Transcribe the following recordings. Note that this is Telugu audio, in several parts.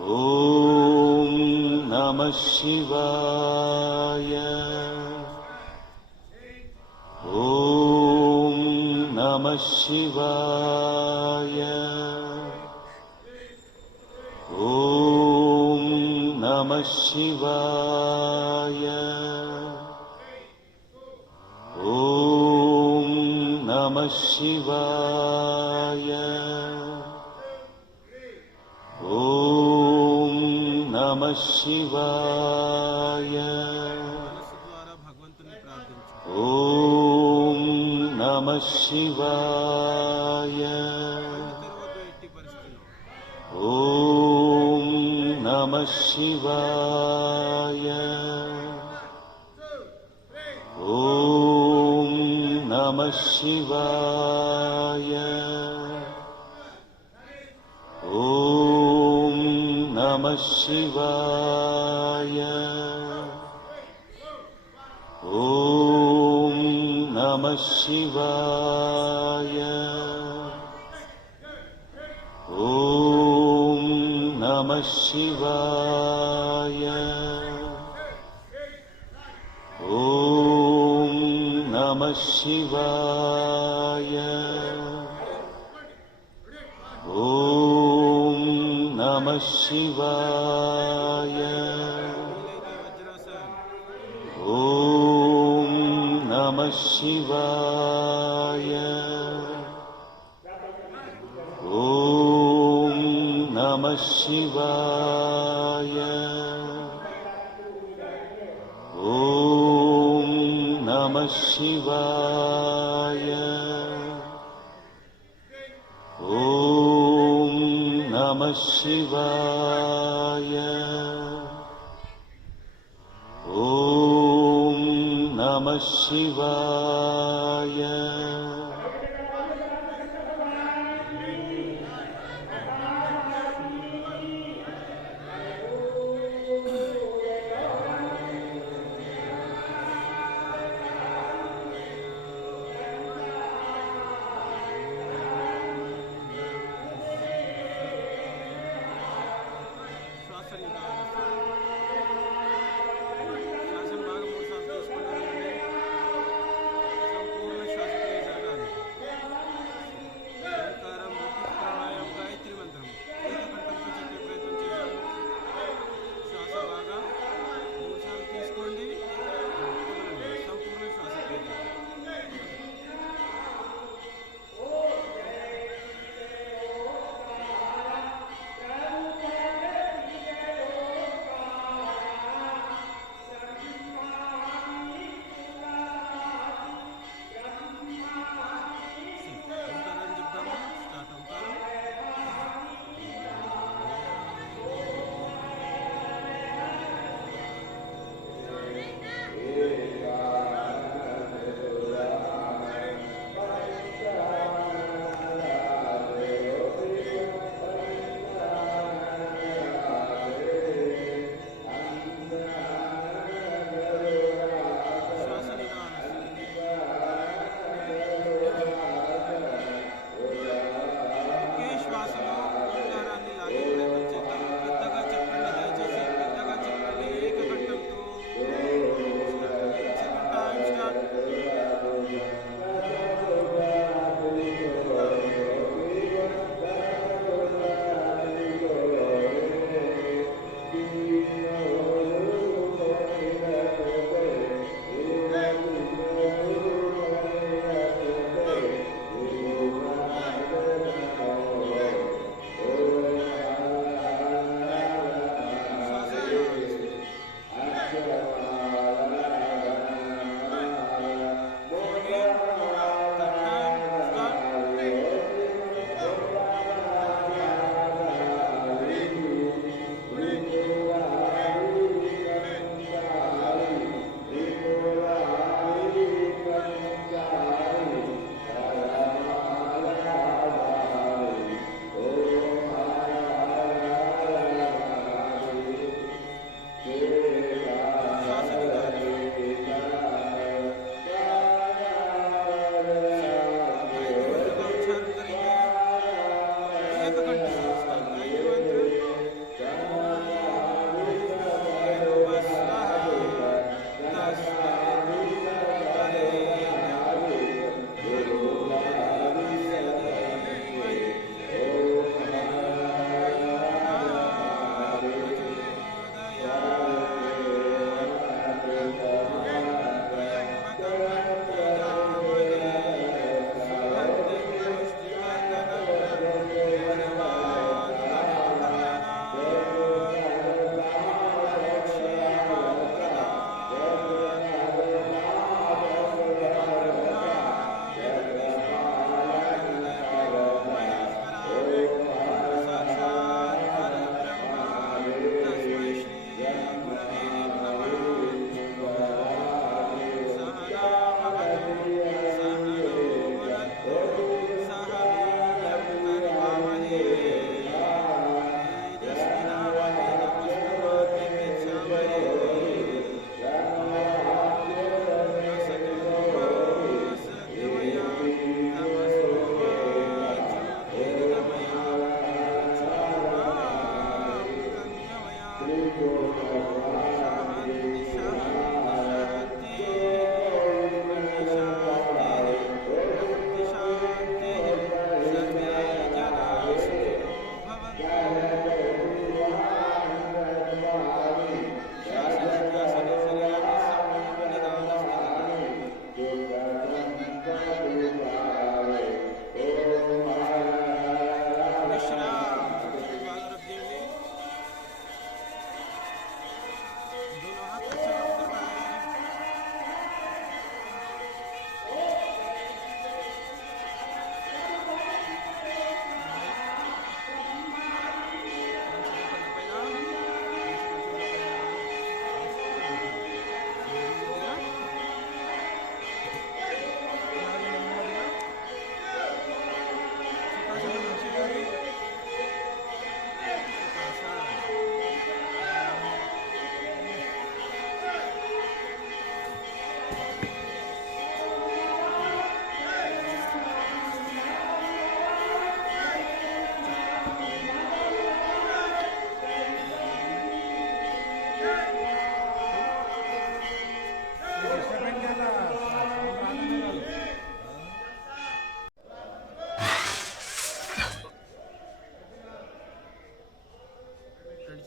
ఓం నమః శివాయ. ఓం నమః శివాయ. ఓం నమః శివాయ. ఓం నమః శివాయ. ఓం నమః శివాయ. ఓం నమః శివాయ. ఓం నమః శివాయ. ఓం నమః శివాయ. ఓం నమః శివాయ. ఓం నమః శివాయ. ఓం నమః శివాయ. ఓం నమః శివాయ. ఓం నమః శివాయ. ఓం నమః శివాయ. ఓం నమః శివాయ. ఓం నమః శివాయ. ఓం నమః శివాయ. ఓం నమః శివాయ. శ్వాసను బాగా 3 సార్లు తీసుకుంటానండి. సంపూర్ణ శ్వాస క్రియ జరగాలి.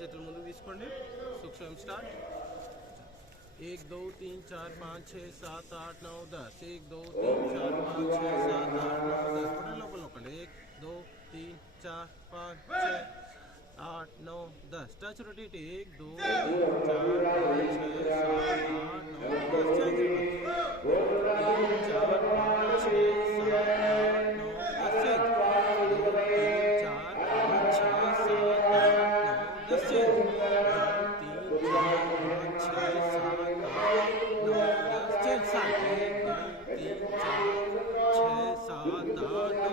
చేతుల ముందుకు తీసుకోండి. సుఖ స్వయం స్టార్ట్. 1 2 3 4 5 6 7 8 9 10. 1 2 3 4 5 6 7 8 9 10. थोड़ा local local. 1 2 3 4 5 6 8 9 10. Touch rotate. 1 2 3 4 5 6 7 8 9 10. Change. 3 4 5 6 7 8 9 10. Change. 2 3 4 5 6 7 8 9 10. Change. 2 3 4 5 6 7 8 9 10. Change. 1 2 3 4 6 7 8 9 10. Change. 1 2 3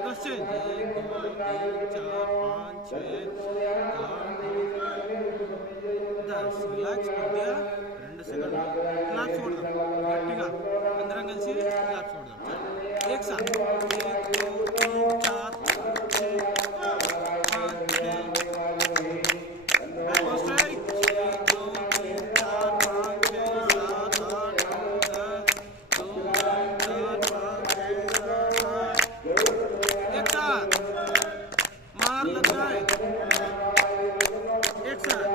4 5 6 10. Relax కొద్దిగా 2 సెకండ్లు క్లాప్స్ కొడదాం గట్టిగా అందరం కలిసి క్లాప్స్ కొడదాం. చల్ एक साथ 1 2 3 4 5 6 बैक स्ट्राइक 1 2 3 4 5 6 7 8 9 10 2 3 4 5 6 7 एक साथ मार लगता है. एक साथ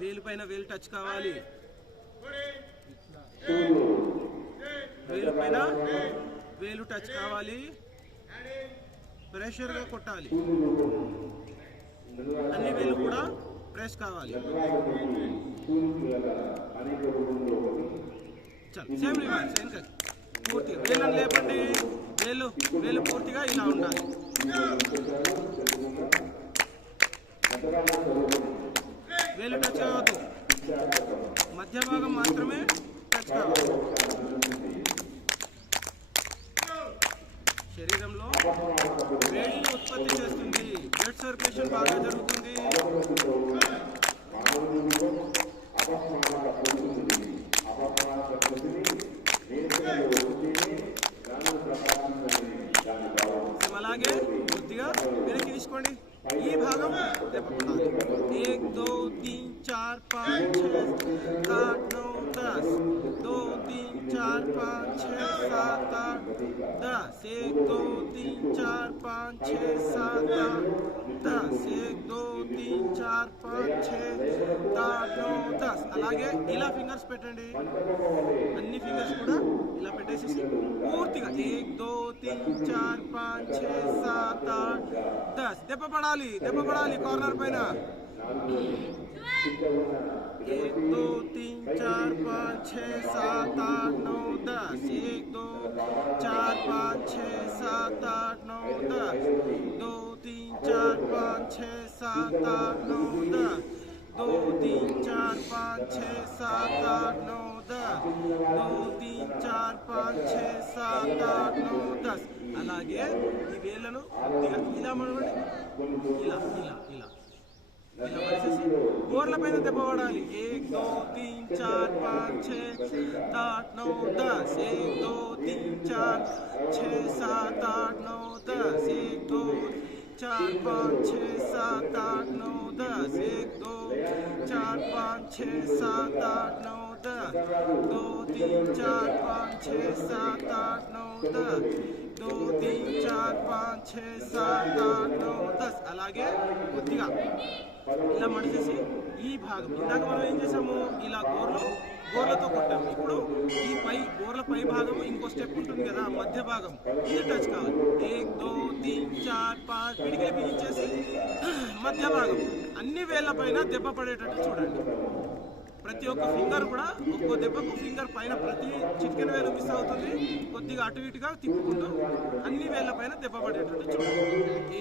వేలు పైన వేలు టచ్ కావాలి. వేలు పైన వేలు టచ్ కావాలి. ప్రెషర్గా కొట్టాలి. అన్ని వేలు కూడా ప్రెస్ కావాలి. చల్ సేమ్ రివర్స్. వెనక పూర్తిగా వేళ్ళని లేపండి. వేలు పూర్తిగా ఇలా ఉండాలి. వేలు టచ్ కావద్దు. మధ్య భాగం మాత్రమే టచ్ కావాలి. శరీరంలో వేడిని ఉత్పత్తి చేస్తుంది. బ్లడ్ సర్క్యులేషన్ బాగా జరుగుతుంది. అలాగే కొద్దిగా వెనక్కి తీసుకోండి. ఈ భాగం 1 2 3 4 5 6 7 9 10. 2 3 4 5 6 7 8 10. 1 2 3 4 5 6 7 8 10. 1 2 3 4 5 6 7 9 10. అలాగే ఇలా ఫింగర్స్ పెట్టండి. అన్ని ఫింగర్స్ కూడా ఇలా పెట్టేసి పూర్తిగా 1 2 3 4 5 6 7 8 10. దెబ్బ పడాలి కార్నర్ పైన. 1 2 3 4 5 6 7 8 9 10. 1 2 4 5 6 7 8 9 10. 2 3 4 5 6 7 8 9 10. 2 3 4 5 6 7 8 9 10. 2 3 4 5 6 7 8 9 10. అలాగే ఈ వేళ్ళను ఇలా మనమండి. ఇలా ఇలా ఇలా ఇలా మడిచేసి గోర్ల పైన దెబ్బ పడాలి. 1 2 3 4 5 6 7 8 9 10. 1 2 3 4 6 7 8 9 10. 1 2 4 5 6 7 8 9 10. 1 2 4 5 6 7 8 9 10. 2 3 4 5 6 7 8 9 10. 2 3 4 5 6 7 8 9 10. అలాగే కొద్దిగా ఇలా మడిచేసి ఈ భాగం ఇందాక మనం ఏం చేసాము, ఇలా గోర్లతో కొట్టాము. ఇప్పుడు ఈ గోర్ల పై భాగం ఇంకో స్టెప్ ఉంటుంది కదా, మధ్య భాగం, ఇది టచ్ కావాలి. 1 2 3 4 5 పిడికిలి బిగించేసి మధ్య భాగం అన్ని వేళ్ల పైన దెబ్బ పడేటట్టు చూడండి. ప్రతి ఒక్క ఫింగర్ కూడా ఒక్కో దెబ్బకు ఫింగర్ పైన ప్రతి చిటికెన వేలు మిస్ అవుతుంది. కొద్దిగా అటు ఇటుగా తిప్పుకుంటూ అన్ని వేళ్ల పైన దెబ్బ పడేటట్టు చూడండి.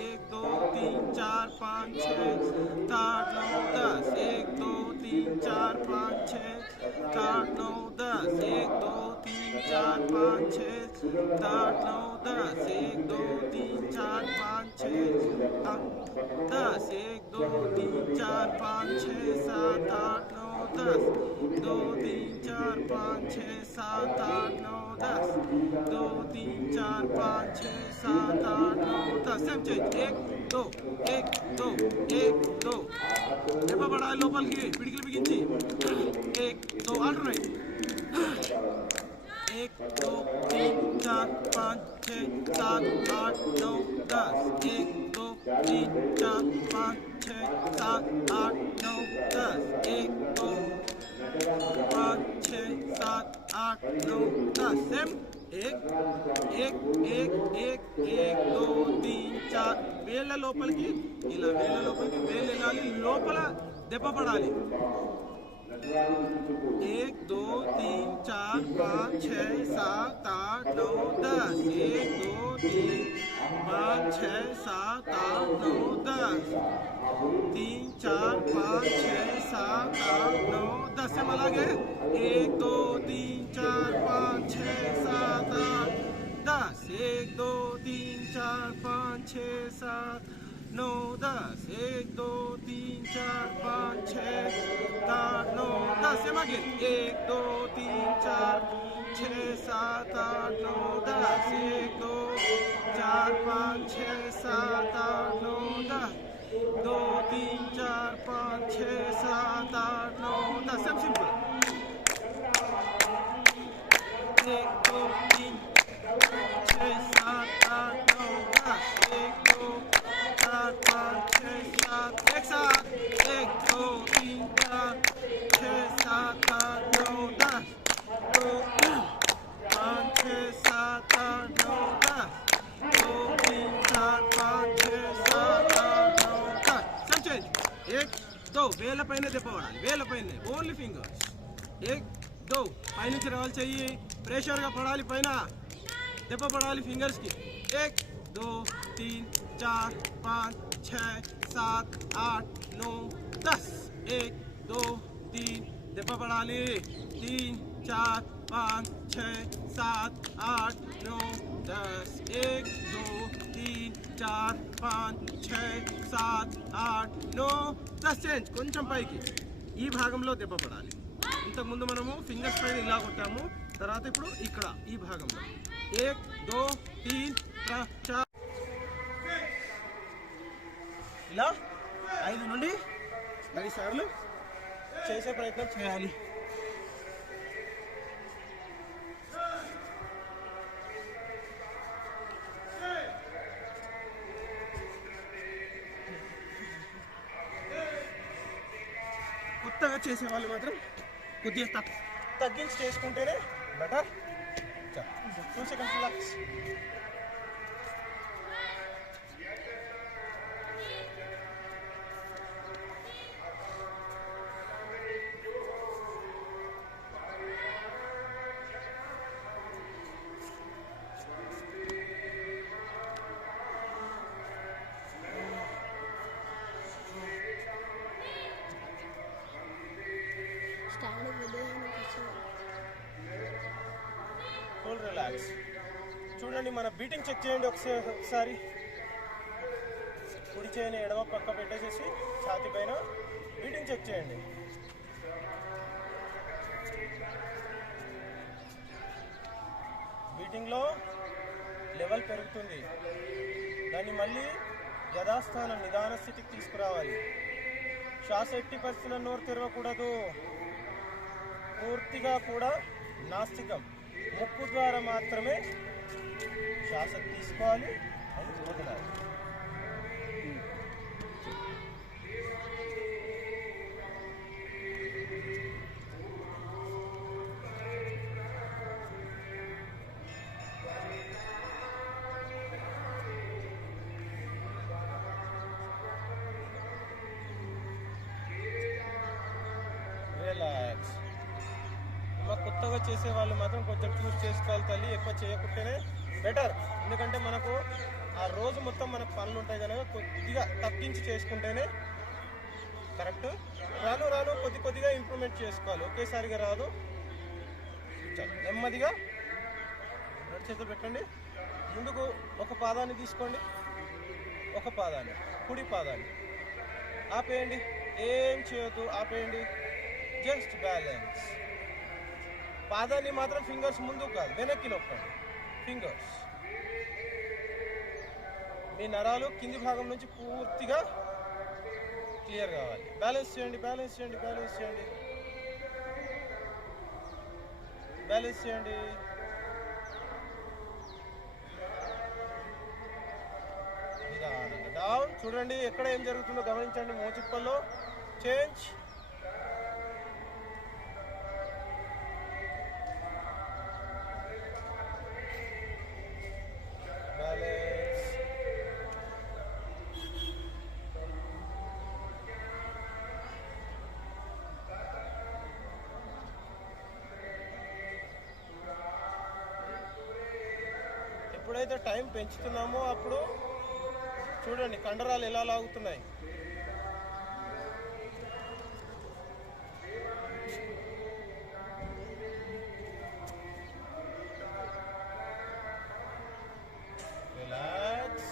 1 2 3 4 5 6 7 8 9 10. 4 5 6 7 9 10 1 2 3 4 5 6 7 9 10 1 2 3 4 5 6 7 10 1 2 3 4 5 6 7 8 9 10 2 3 4 5 6 7 8 9 10 2 3 4 5 6 7 8 9 10 सेम चेंज 1 2 1 2 1 2 दెబ్బ పడాలి లోపలికి పిడికిలు బిగించి 1 2 ఆల్టర్నేట్ 1 2 3 4 5 6 7 8 9 10 1 2 3 4 5 6 7 8 9 10 1 2 5 6 7 8 9 10 सेम 1 1 1 1 1 2 3 4 వేళ్ళ లోపలికి ఇలా వేళ్ళ లోపలికి వేళ్ళు వెళ్ళాలి లోపల దెబ్బ పడాలి 1 2 3 4 5 6 7 8 9 10 1 2 3 5 6 7 8 9 10 3 4 5 6 7 8 9 10 से అలాగే 1 2 3 4 5 6 7 8 10 1 2 3 4 5 6 7 9 10 1 2 3 4 5 6 7 9 10 से again 1 2 3 4 6 7 8 9 10 1 2 4 5 6 7 8 9 10 2 3 4 5 6 7 8 9 10 सब सिंपल 1 2 3 6 7 8 9 10 1 2 4 5 6 7 एक साथ 1 2 3 4 6 7 8 9 10 2 5 6 7 8 9 10 2 3 4 5 6 7 8 9 10 सब चेंज 1 2 వేల పైన దెబ్బ పడాలి వేల పైన ఓన్లీ ఫింగర్స్ 1 2 పైనుంచి రావాలి చెయ్యి ప్రెషర్గా పడాలి పైన దెబ్బ పడాలి ఫింగర్స్కి 1 2 3 4 5 6 7 8 9 10 1 2 3 दెబ్బ పడాలి 3 4 5 6 7 8 9 10 1 2 3 4 5 6 7 8 9 10 చేంజ్ కొంచెం పైకి ఈ భాగంలో దెబ్బ పడాలి ఇంతకుముందు మనము ఫింగర్స్ పైన ఇలా కొట్టాము తర్వాత ఇప్పుడు ఇక్కడ ఈ భాగంలో 1 2 3 4 ఇలా 5 నుండి 10 సార్లు చేసే ప్రయత్నం చేయాలి కొత్తగా చేసే వాళ్ళు మాత్రం కొద్దిగా తగ్గించి చేసుకుంటేనే better 2 seconds relax full relax చూడండి మన బీటింగ్ చెక్ చేయండి ఒకసారి కుడి చేయని ఎడమ పక్క పెట్టేసేసి ఛాతీ పైన బీటింగ్ చెక్ చేయండి బీటింగ్లో లెవెల్ పెరుగుతుంది దాన్ని మళ్ళీ యథాస్థానం నిదాన స్థితికి తీసుకురావాలి శ్వాస ఎట్టి పరిస్థితుల్లో నోరు తెరవకూడదు పూర్తిగా కూడా నాస్తికం ముక్కు ద్వారా మాత్రమే శ్వాస తీసుకోవాలి అని వదలాలి రిలాక్స్ కొత్తగా చేసే వాళ్ళు మాత్రం కొంచెం చూస్ చేసుకోవాలి తల్లి ఎక్కువ చేయకుంటేనే బెటర్ ఎందుకంటే మనకు ఆ రోజు మొత్తం మనకు పనులు ఉంటాయి కనుక కొద్దిగా తగ్గించి చేసుకుంటేనే కరెక్ట్. రాను రాను కొద్దిగా ఇంప్రూవ్మెంట్ చేసుకోవాలి, ఒకేసారిగా రాదు. చాలు నెమ్మదిగా రెండు చేతులు పెట్టండి. ముందుకు ఒక పాదాన్ని తీసుకోండి, ఒక పాదాన్ని, కుడి పాదాన్ని ఆపేయండి, ఏం చేయొద్దు, ఆపేయండి. Just balance. పాదాన్ని మాత్రం ఫింగర్స్ ముందుకు కాదు వెనక్కి నొక్కండి. ఫింగర్స్ మీ నరాలు కింది భాగం నుంచి పూర్తిగా క్లియర్ కావాలి. బ్యాలెన్స్ చేయండి, బ్యాలెన్స్ చేయండి, బ్యాలెన్స్ చేయండి, బ్యాలెన్స్ చేయండి. నిదానంగా డౌన్. చూడండి ఎక్కడ ఏం జరుగుతుందో గమనించండి. మోచిప్పల్లో చేంజ్. బ్యాలెన్స్. ఎప్పుడైతే టైం పెంచుతున్నామో అప్పుడు చూడండి కండరాలు ఎలా లాగుతున్నాయి. రిలాక్స్.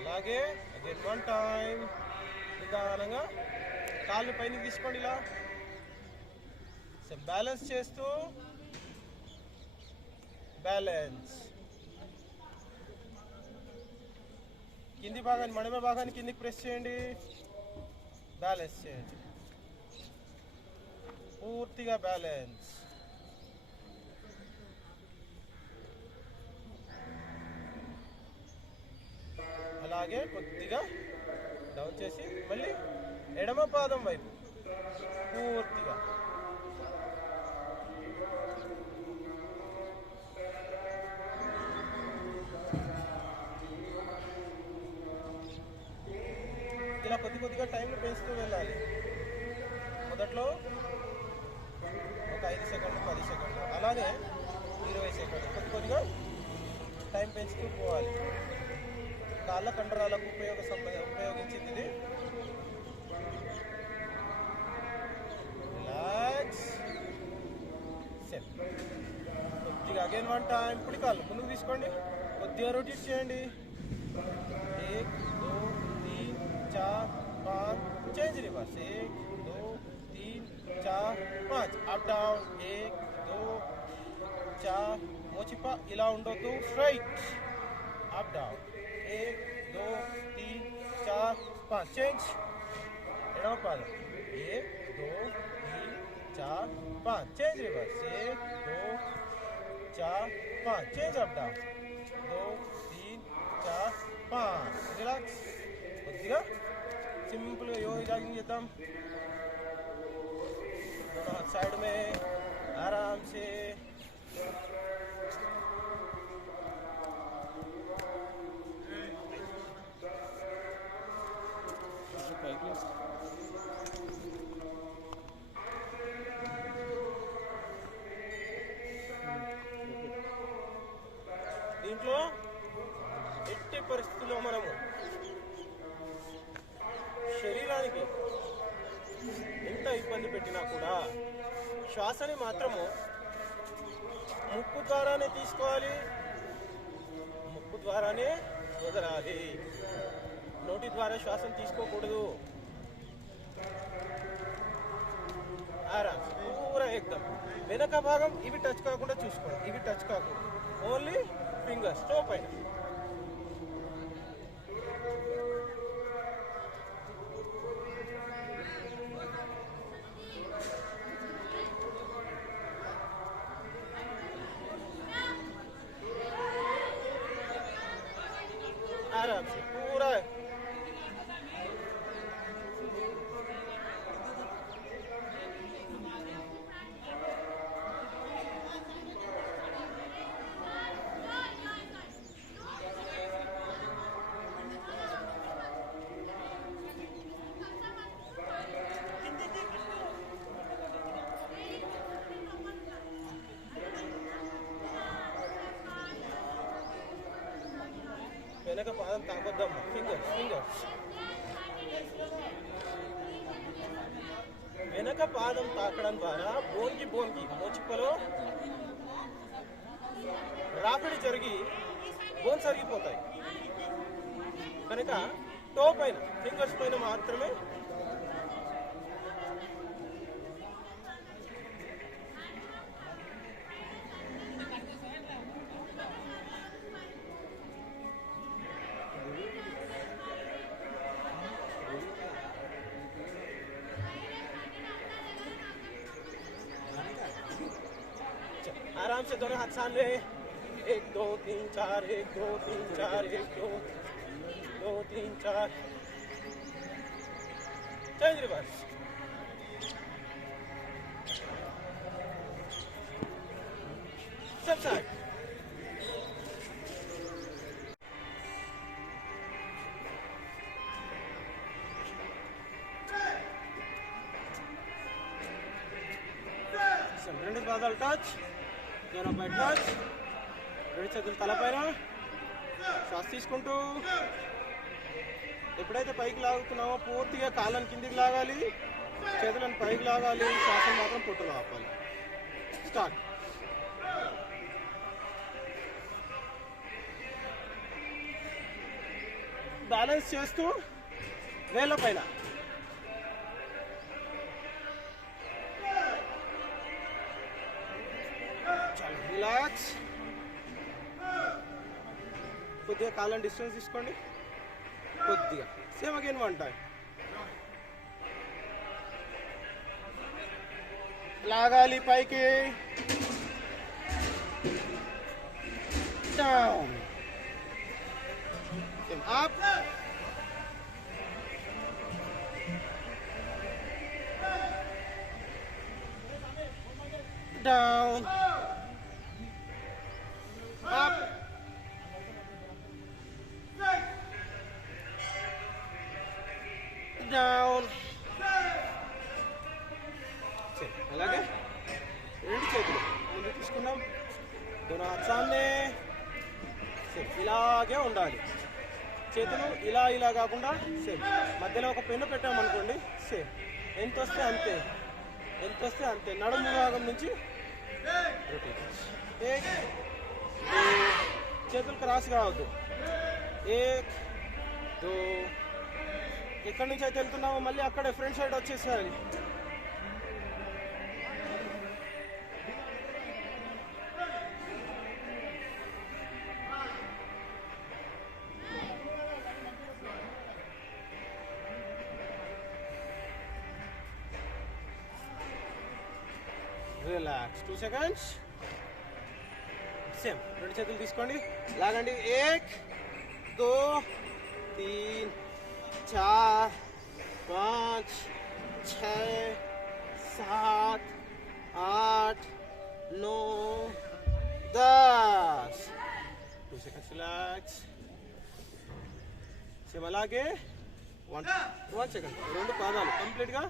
అలాగే అగైన్ వన్ టైం. నిదానంగా కాళ్ళు పైన తీసుకోండి ఇలా. బ్యాలెన్స్ చేస్తూ బ్యాలెన్స్. కింది భాగాన్ని, మడమ భాగాన్ని కిందికి ప్రెస్ చేయండి, బ్యాలెన్స్ చేయండి, పూర్తిగా బ్యాలెన్స్. అలాగే కొద్దిగా డౌన్ చేసి మళ్ళీ ఎడమ పాదం వైపు పూర్తిగా. ఇలా కొద్దిగా టైంని పెంచుతూ వెళ్ళాలి. మొదట్లో ఒక 5 సెకండ్లు, 10 సెకండ్లు, అలాగే 20 సెకండ్లు కొద్దిగా టైం పెంచుతూ పోవాలి. కాళ్ళ కండరాలకు ఉపయోగించింది ఇది. రిలాక్స్. సెట్. కొద్దిగా అగైన్ వన్ టైం. కుడి కాళ్ళు ముందుకు తీసుకోండి, కొద్దిగా రొటేట్ చేయండి. 1 2 3 4 5. Change reverse. 1 2 3 4 5. Up down. 1 2 4. मोचिपा ఇలా ఉండొద్దు, స్ట్రైట్. Up down. 1 2 3 4 5. చేంజ్. ఎడమ పాదం. 1 2 3 4 5. Change reverse. 1 2 4 5. Change up down. 2 3 4 5. Relax. కొద్దిగా సింపుల్గా యోగా జాగింగ్ చేద్దాం. दोनों हाथ साइड में आराम से. దీంట్లో ఎట్టి పరిస్థితుల్లో మనము శరీరానికి ఎంత ఇబ్బంది పెట్టినా కూడా శ్వాసని మాత్రము ముక్కు ద్వారానే తీసుకోవాలి, ముక్కు ద్వారానే వదలాలి. నోటి ద్వారా శ్వాసను తీసుకోకూడదు. ఆరామ్ పూరా ఎక్దం. వెనక భాగం ఇవి టచ్ కాకుండా చూసుకోండి, ఇవి టచ్ కాకూడదు. ఓన్లీ ఫింగర్స్ టో పైన. आराम से पूरा వెనక పాదం తాకొద్దాం. ఫింగర్స్ ఫింగర్స్ వెనక పాదం తాకడం ద్వారా బోన్కి మోచిప్పలో రాపిడి జరిగి బోన్స్ అరిగిపోతాయి. కనుక టో పైన ఫింగర్స్ పైన మాత్రమే आराम से दोनों हाथ सामने 1 2 3 4 1 2 3 4 1 2 2 3 4 चेंज रिवर्स सब साइड రెండు పాదాలు టచ్ दोनों पै टच రెండు చేతులు తలపైన శ్వాస తీసుకుంటూ ఎప్పుడైతే పైకి లాగుతున్నామో పూర్తిగా కాళ్ళని కిందికి లాగాలి, చేతులను పైకి లాగాలి, శ్వాస మాత్రం పొట్టులో ఆపాలి. స్టార్ట్. బ్యాలెన్స్ చేస్తూ వేళ్ళ పైన రిలాక్స్. కొద్దిగా కాళ్ళని డిస్టెన్స్ తీసుకోండి, కొద్దిగా. Same again 1 time. లాగాలి పైకి, down, up, down, up, down. అలాగే రెండు చేతులు ముందు తీసుకున్నాం, दोनों हाथ सामने. ఇలాగే ఉండాలి. చేతులు ఇలా కాకుండా సేమ్ మధ్యలో ఒక పెన్ను పెట్టామనుకోండి, సేమ్ ఎంత వస్తే అంతే. నడుము భాగం నుంచి చేతులు క్రాస్ కావద్దు. 1 2. ఎక్కడి నుంచి అయితే వెళ్తున్నామో మళ్ళీ అక్కడే ఫ్రంట్ సైడ్ వచ్చేసేయాలి. రిలాక్స్. 2 seconds. సేమ్ రెండు చేతులు తీసుకోండి, లాగండి. 1 2 3 4 5 6 7 8 9 10. 2 seconds రిలాక్స్. సేమ్ అలాగే 1 second. రెండు పాదాలు కంప్లీట్గా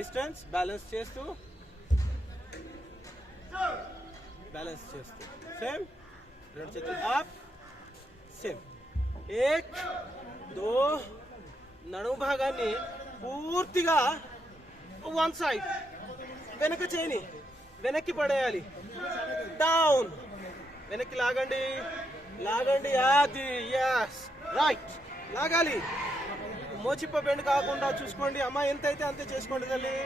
డిస్టెన్స్ బ్యాలెన్స్ చేస్తూ సేమ్ రెండు చేతులు అప్. సేమ్ 1 2. నడుము భాగాన్ని పూర్తిగా 1 సైడ్ వెనక చేయని వెనక్కి పడేయాలి. డౌన్, వెనక్కి లాగండి. అది యాస్ రైట్. లాగాలి. మోచిప్ప బెండ్ కాకుండా చూసుకోండి. అమ్మ ఎంతైతే అంతే చేసుకోండి తల్లి,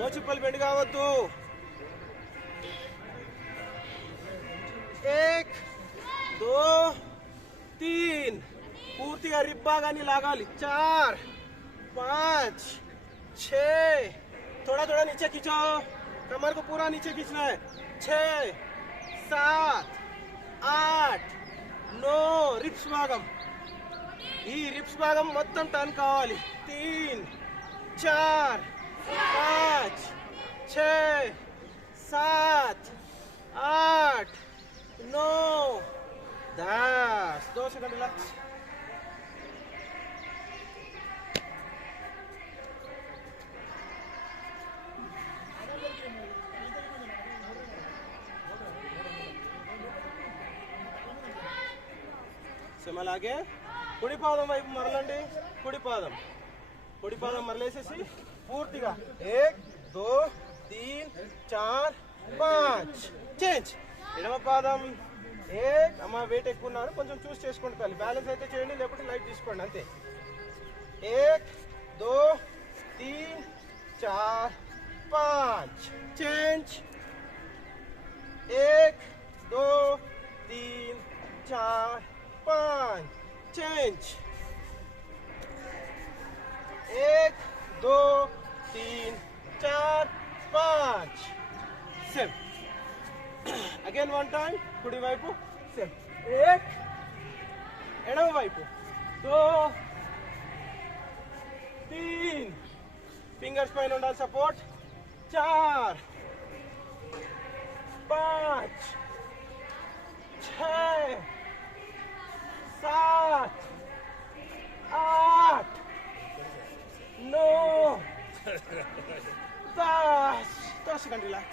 మోచిప్పలు బెండ్ కావద్దు. 1 2 3. पूर्तिगा रिब भागानी लागाली. 4 5 6. थोड़ा नीचे खींचो, कमर को पूरा नीचे खींचना है. 6 7 8 9. रिप्स भागम, ఈ రిప్స్ భాగం మొత్తం టర్న్ కావాలి. 3 4 5 6 7 8 9 10. 2 सेकंड रिलैक्स. అలాగే కుడి పాదం వైపు మరలండి. కుడి పాదం మరలేసేసి పూర్తిగా 1 2 3 4 5 చేంజ్ ఎడమ పాదం అమ్మ వెయిట్ ఎక్కువ ఉన్నారు కొంచెం చూస్ చేసుకోండి తల్లి బ్యాలెన్స్ అయితే చేయండి లేకపోతే లైట్ తీసుకోండి అంతే 1 2 3 4 5 change 1 2 3 4 5 change 1 2 3 4 5 same again one time కుడి వైపు same 1 ఎడమ వైపు 2 3 ఫింగర్స్ పైన ఉండాలి support 4 5 6 7 8 9 10 seconds relax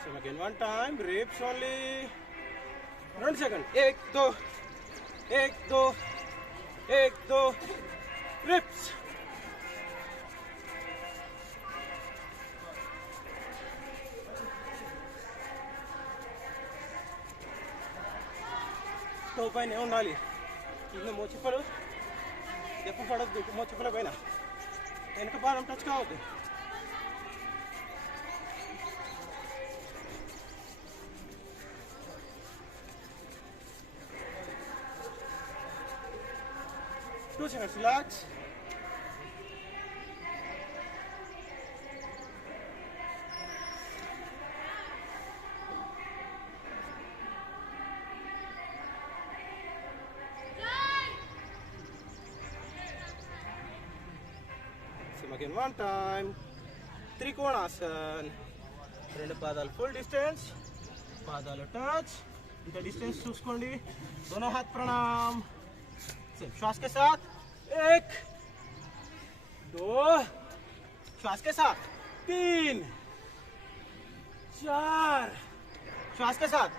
same again one time ribs only 1 second 1 2 1 2 1 2 ribs తో పైన ఉండాలి కింద మోచిప్పలు ఎక్కువ పడద్దు మోచిప్పల పైన వెనక పాదం టచ్ కావద్దు two seconds relax again one time trikonasana రెండు పాదాలు ఫుల్ డిస్టెన్స్ పాదాలు టచ్ इंత डिस्टेंस చూసుకోండి दोनों हाथ प्रणाम सेम श्वास के साथ 1 2 श्वास के साथ 3 4 श्वास के साथ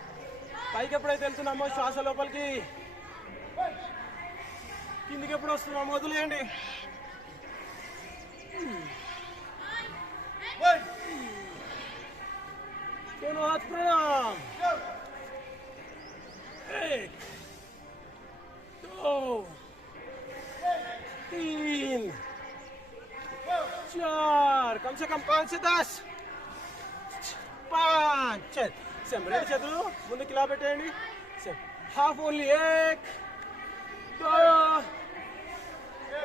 పైకి ఎప్పుడైతే వెళ్తున్నామో శ్వాస లోపలికి కిందికి ఎప్పుడు వస్తున్నామో వదిలేయండి दोनों हाथ प्रणाम 1 2 3 4 कम से कम 5 से 10 5 चल सेम रेडी చేతులు ముందుకి ఇలా పెట్టండి सेम हाफ ओनली 1 2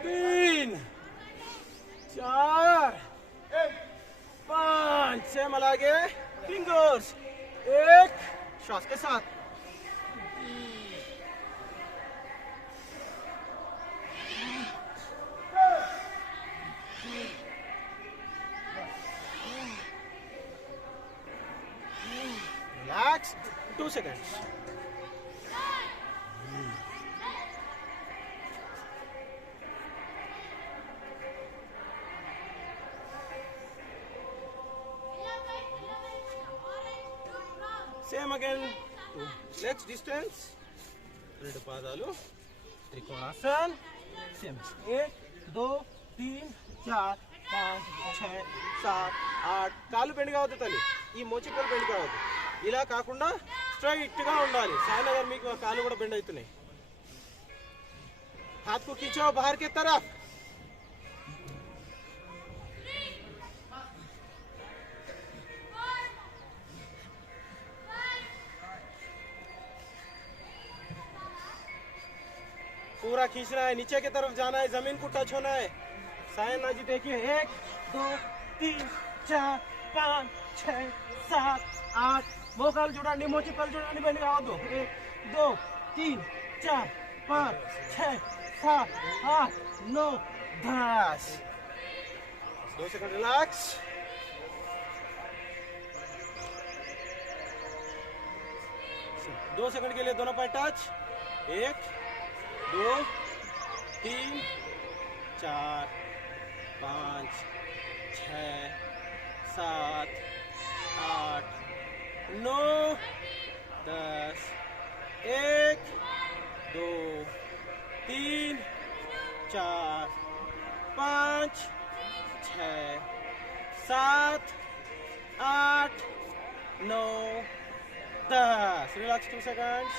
3 4 5 सेम అలాగే फिंगर्स 1 श्वास के साथ relax 2 seconds same again legs distance రెండు పాదాలు त्रिकोणासन सेम 1 2 3 4 5 6 7 8 కాలు బెండ్ కావద్దు తల్లి ఈ మోచికలు బెండ్ కావద్దు ఇలా కాకుండా స్ట్రైట్ గా ఉండాలి సాయినగర్ మీకు కాలు కూడా బెండ్ అవుతున్నాయి हाथ को खींचो बाहर की तरफ पूरा खींचना है नीचे की तरफ जाना है जमीन को टच होना है सायना जी देखिए 1 2 3 4 5 6 7 8 మోకాలు చూడండి మోచికలు చూడండి బెండ్ కావద్దు 1 2 3 4 5 6 7 8 9 10 2 सेकंड रिलैक्स दो सेकंड के लिए दोनों पैर टच 1 2 3 4 5 6 7 8 9 10 1 2 3 4 5 6 7 8 9 10. Relax 2 seconds.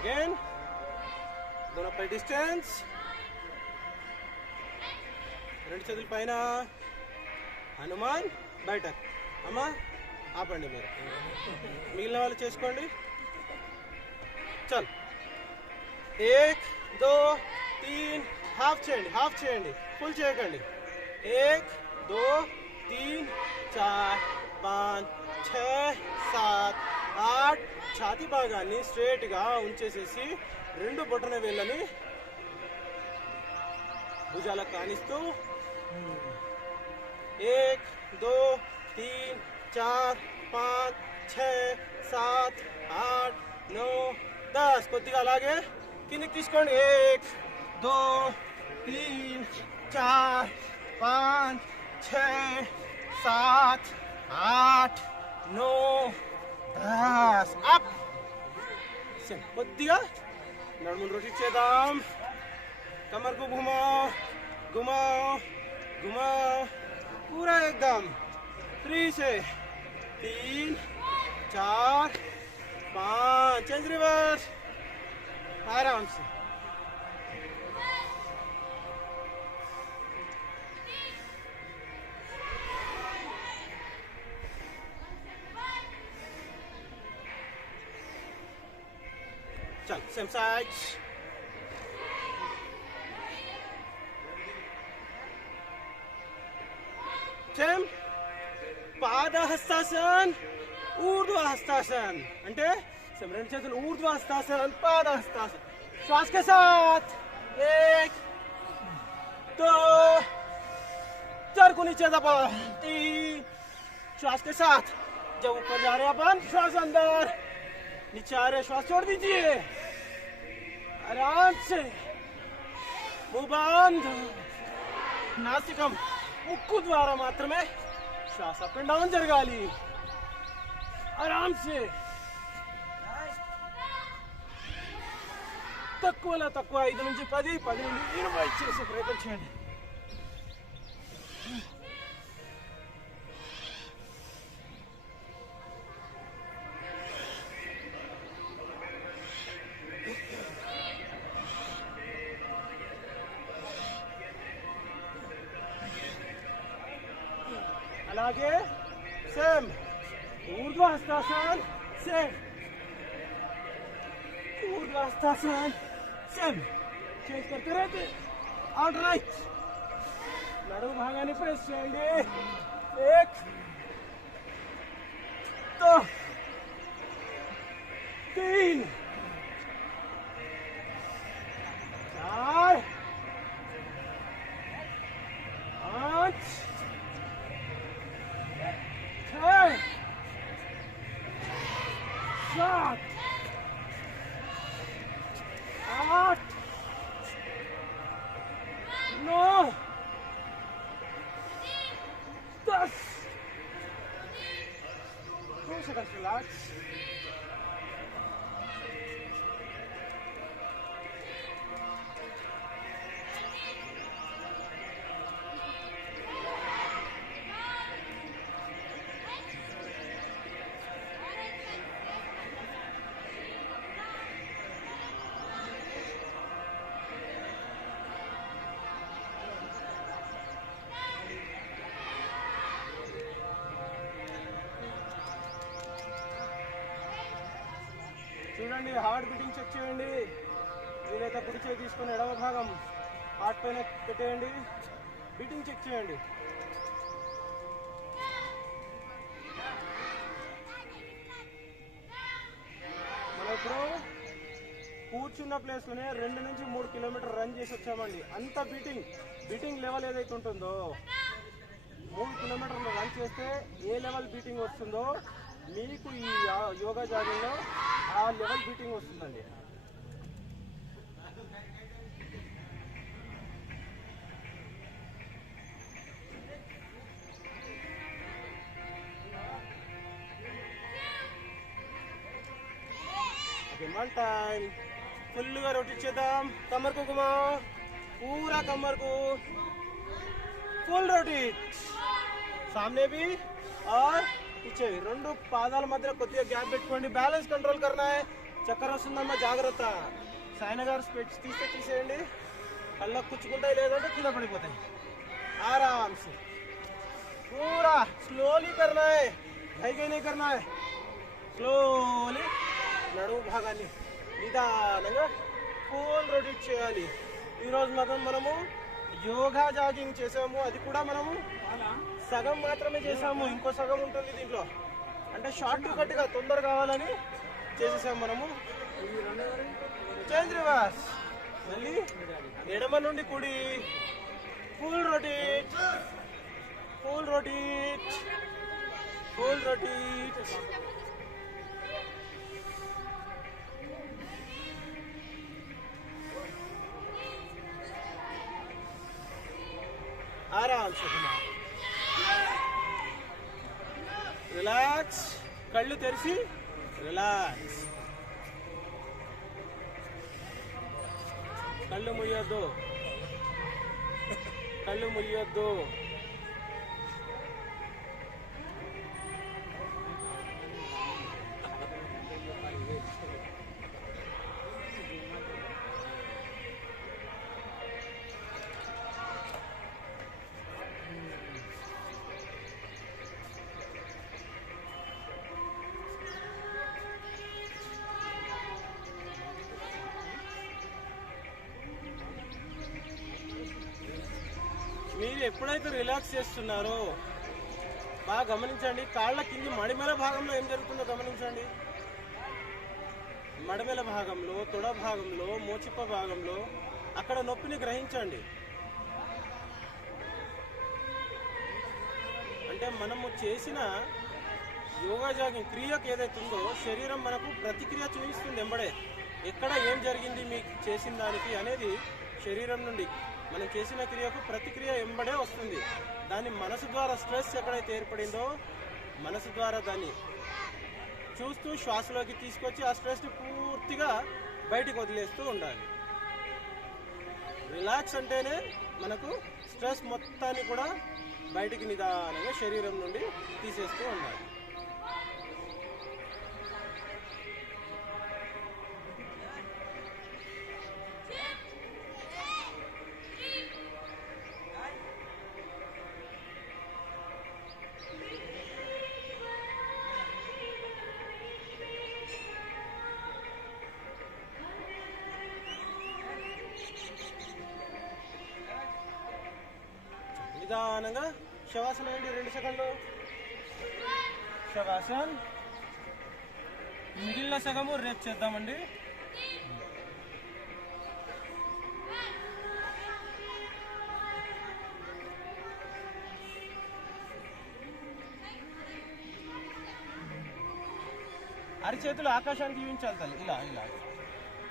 Again. दोनों पर डिस्टेंस. రెండు చేతుల పైన. హనుమాన్ బయటకు. అమ్మా ఆపండి మీరు. మిగిలిన వాళ్ళు చేసుకోండి. చల్. 1 2 3 హాఫ్ చేయండి ఫుల్ చేయకండి. 1 2 3 4 5 6 7 8 ఛాతీ భాగాన్ని స్ట్రేట్ గా ఉంచేసేసి రెండు బొటన వేళ్ళని భుజాలకు కానిస్తూ 1 2 3 4 5 6 7 8 9 10. కొద్దిగా అలాగే కిందకి తీసుకోండి. 1 2 3 4 5 6 7 8 9 10. అప్. కొద్దిగా నడుమును రొటేట్ చేద్దాం. कमर को घुमाओ घुमाओ घुमाओ पूरा एकदम. 3 से 3 4 5. चेंज रिवर्स आराम से. चल सेम साइड. सेम पाद हस्तासन ऊर्ध्व हस्तासन అంటే सेम రెండు చేతులు ऊर्ध्व हस्तासन पाद हस्तासन. श्वास के साथ 1 2 4 को नीचे दबाओ. 3 श्वास के साथ जब ऊपर जा रहे हैं अपन श्वास अंदर नीचे आ रहे श्वास छोड़ दीजिए आराम से. मुंह बंद. नासिकम ముక్కు ద్వారా మాత్రమే శ్వాస అప్ అండ్ డౌన్ జరగాలి. ఆరామ్ సే. తక్కువలో తక్కువ 5 నుంచి 10 నుండి 20 చేసే ప్రయత్నం చేయండి. అలాగే సేమ్ ऊर्ध्व हस्तासन सेम ऊर्ध्व हस्तासन सेम चेंज करते रहते. All right. नडु भागाने प्रेस చేయండి. 1 2 3 4 5 6 7 8 9 10. 2 seconds relax. చూడండి హార్ట్ బీటింగ్ చెక్ చేయండి. వీలైతే కుడి చేయి తీసుకొని ఎడమ భాగం హార్ట్ పైన పెట్టేయండి. బీటింగ్ చెక్ చేయండి. మనం ఇప్పుడు కూర్చున్న ప్లేస్లోనే 2 నుంచి 3 కిలోమీటర్ రన్ చేసి వచ్చామండి. అంత బీటింగ్ లెవెల్ ఏదైతే ఉంటుందో 3 కిలోమీటర్లు రన్ చేస్తే ఏ లెవెల్ బీటింగ్ వస్తుందో మీకు ఈ యోగా జాగింగ్లో ఆ లెవెల్ బీటింగ్ వస్తుందండి. वन टाइम फुल्गा रोटेट చేద్దాం कमर को घुमाओ पूरा कमर को फुल रोटेट सामने भी और पीछे भी రెండు పాదాల మధ్య కొద్దిగా గ్యాప్ పెట్టుకోండి బ్యాలెన్స్ కంట్రోల్ करना है చక్కర వస్తుందమ్మా జాగ్రత్త సాయన గారు స్పెట్స్ తీసేయండి కళ్ళకు కుచ్చుకుంటాయి లేదంటే కింద పడిపోతాయి आराम से पूरा स्लोली करना है धैर्य नहीं करना है स्लोली నడుము భాగాన్ని నిదానంగా ఫుల్ రొటేట్ చేయాలి ఈరోజు మనము యోగా జాగింగ్ చేసాము అది కూడా మనము సగం మాత్రమే చేసాము ఇంకో సగం ఉంటుంది దీంట్లో అంటే షార్ట్ కట్గా తొందర కావాలని చేసేసాము మనము చేంజ్ రివర్స్ మళ్ళీ ఎడమ నుండి కుడి full rotate full rotate full rotate आराम से घुमाओ रिलैक्स कళ్ళు తెరిచి రిలాక్స్ కళ్ళు మూయొద్దు కళ్ళు మూయొద్దు మీరు ఎప్పుడైతే రిలాక్స్ చేస్తున్నారో బాగా గమనించండి కాళ్ళ కింది మడిమెల భాగంలో ఏం జరుగుతుందో గమనించండి మడిమెల భాగంలో తొడ భాగంలో మోచిప్ప భాగంలో అక్కడ నొప్పిని గ్రహించండి అంటే మనము చేసిన యోగా జాగింగ్ క్రియకు ఏదైతే ఉందో శరీరం మనకు ప్రతిక్రియ చూపిస్తుంది ఎంబడే ఎక్కడ ఏం జరిగింది మీకు చేసిన దానికి అనేది శరీరం నుండి మనం చేసిన క్రియకు ప్రతిక్రియ ఎంబడే వస్తుంది దాని మనసు ద్వారా స్ట్రెస్ ఎక్కడైతే ఏర్పడిందో మనసు ద్వారా దాన్ని చూస్తూ శ్వాసలోకి తీసుకొచ్చి ఆ స్ట్రెస్ని పూర్తిగా బయటికి వదిలేస్తూ ఉండాలి రిలాక్స్ అంటేనే మనకు స్ట్రెస్ మొత్తాన్ని కూడా బయటికి నిదానంగా శరీరం నుండి తీసేస్తూ ఉండాలి నిదానంగా శవాసనం వేయండి 2 సెకండ్లు శవాసన్ మిగిలిన సగము రేపు చేద్దామండి అరిచేతులు ఆకాశానికి చూపించాలి తల్లి ఇలా ఇలా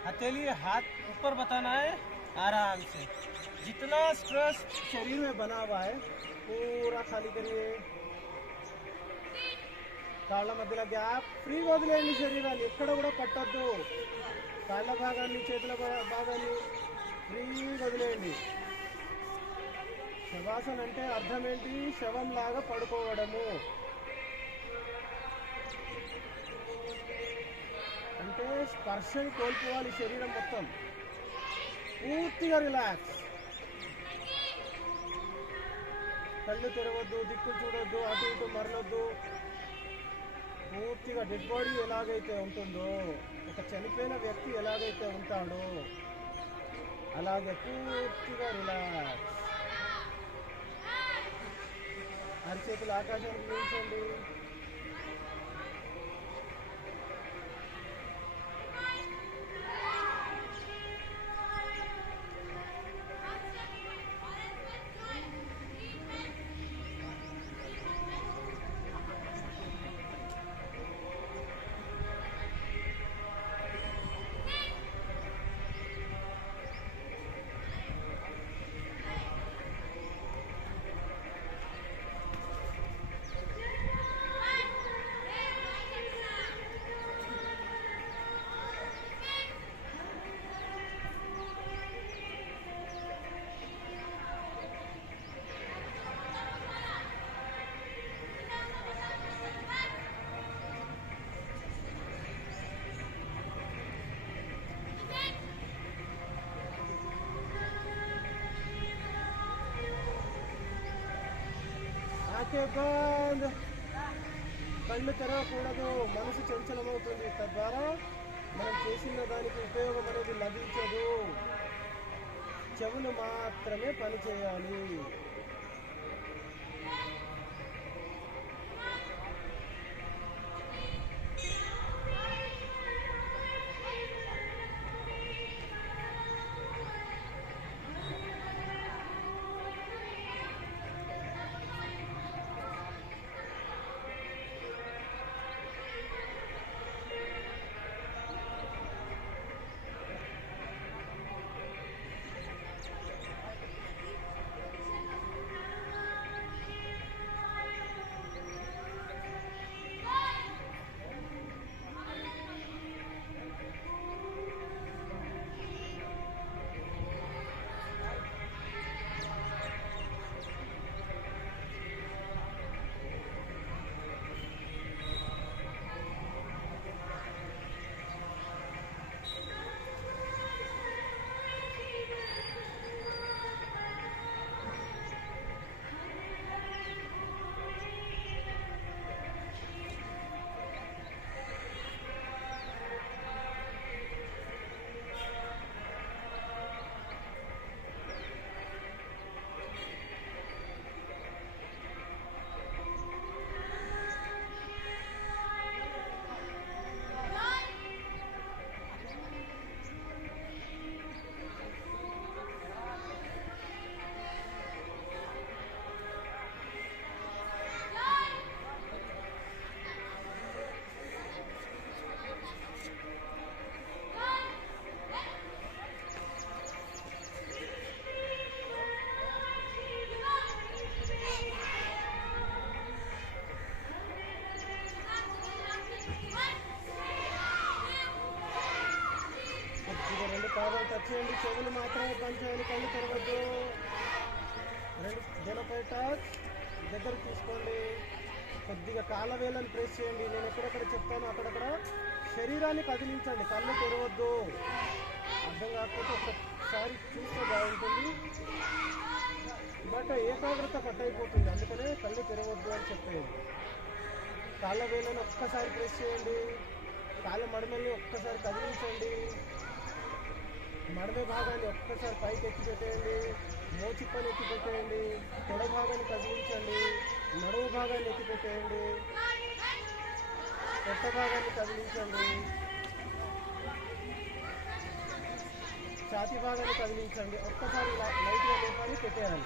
हथेली हाथ ऊपर बताना है आराम से जितना स्ट्रेस शरीर में बना हुआ है पूरा खाली करिए కాళ్ళ మధ్యలో గ్యాప్ ఫ్రీ వదిలేయండి శరీరాన్ని ఎక్కడ కూడా పట్టద్దు కాళ్ళ భాగాన్ని చేతుల భాగాన్ని ఫ్రీ వదిలేయండి శవాసన అంటే అర్థం ఏంటి శవం లాగా పడుకోవడము అంటే స్పర్శని కోల్పోవాలి శరీరం మొత్తం పూర్తిగా రిలాక్స్ కళ్ళు తెరవద్దు దిక్కులు చూడొద్దు అటు ఇటు మరలొద్దు పూర్తిగా డెడ్ బాడీ ఎలాగైతే ఉంటుందో ఒక చనిపోయిన వ్యక్తి ఎలాగైతే ఉంటాడో అలాగే పూర్తిగా రిలాక్స్ అరిచేతులు ఆకాశానికి చూపించండి ఓకే బంద్. కళ్ళు తెరవకూడదు, మనసు చంచలమవుతుంది, తద్వారా మనం చేసిన దానికి ఉపయోగం అనేది లభించదు. చెవులు మాత్రమే పనిచేయాలి. పాదాలు టచ్ చేయండి, చెవులు మాత్రమే పనిచేయాలి, కళ్ళు తెరవద్దు. రెండు దేనిపై టచ్ దగ్గర తీసుకోండి. కొద్దిగా కాళ్ళ వేళ్ళని ప్రెస్ చేయండి. నేను ఎక్కడెక్కడ చెప్తానో అక్కడక్కడ శరీరాన్ని కదిలించండి, కళ్ళు తెరవద్దు. అర్థం కాకపోతే ఒక్కసారి చూస్తే బాగుంటుంది, బట్ ఏకాగ్రత కట్ అయిపోతుంది. అందుకనే కళ్ళు తెరవద్దు అని చెప్పేది. కాళ్ళ వేళ్ళని ఒక్కసారి ప్రెస్ చేయండి, కాళ్ళ మడమల్ని ఒక్కసారి కదిలించండి, మడమ భాగాన్ని ఒక్కసారి పైకి ఎత్తి పెట్టేయండి, మోచిప్పని ఎత్తి పెట్టేయండి, తొడ భాగాన్ని కదిలించండి, నడుము భాగాన్ని ఎత్తి పెట్టేయండి, పొట్ట భాగాన్ని కదిలించండి, ఛాతీ భాగాన్ని కదిలించండి. ఒక్కసారి ఇలా లైట్గా లేపాలి, పెట్టేయాలి.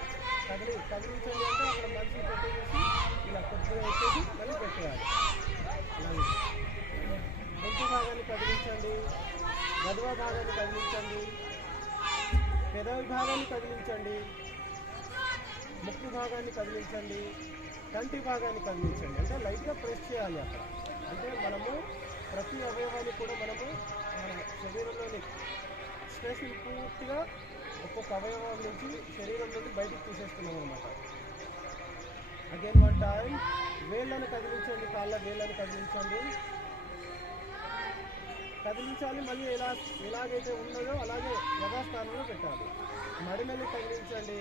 కదిలించండి అంటే అక్కడ మనిషిని పెట్టేసి ఇలా కొద్దిగా ఎత్తేసి మళ్ళీ పెట్టేయాలి. గొంతు భాగాన్ని కదిలించండి, గదువ భాగాన్ని కదిలించండి, పెదవి భాగాన్ని కదిలించండి, ముక్కు భాగాన్ని కదిలించండి, కంటి భాగాన్ని కదిలించండి. అంటే లైట్గా ప్రెస్ చేయాలి అక్కడ. అంటే మనము ప్రతి అవయవాన్ని కూడా మనము మన శరీరంలోని స్ట్రెస్ని పూర్తిగా ఒక్కొక్క అవయవం నుంచి శరీరం నుండి బయటికి తీసేస్తున్నాం అనమాట. అగైన్ వన్ టైం వేళ్ళని కదిలించండి, కాళ్ళ వేళ్ళని కదిలించండి, కదిలించాలి. మళ్ళీ ఎలాగైతే ఉన్నదో అలాగే యథాస్థానంలో పెట్టాలి. మడిమెల్లి కదిలించండి,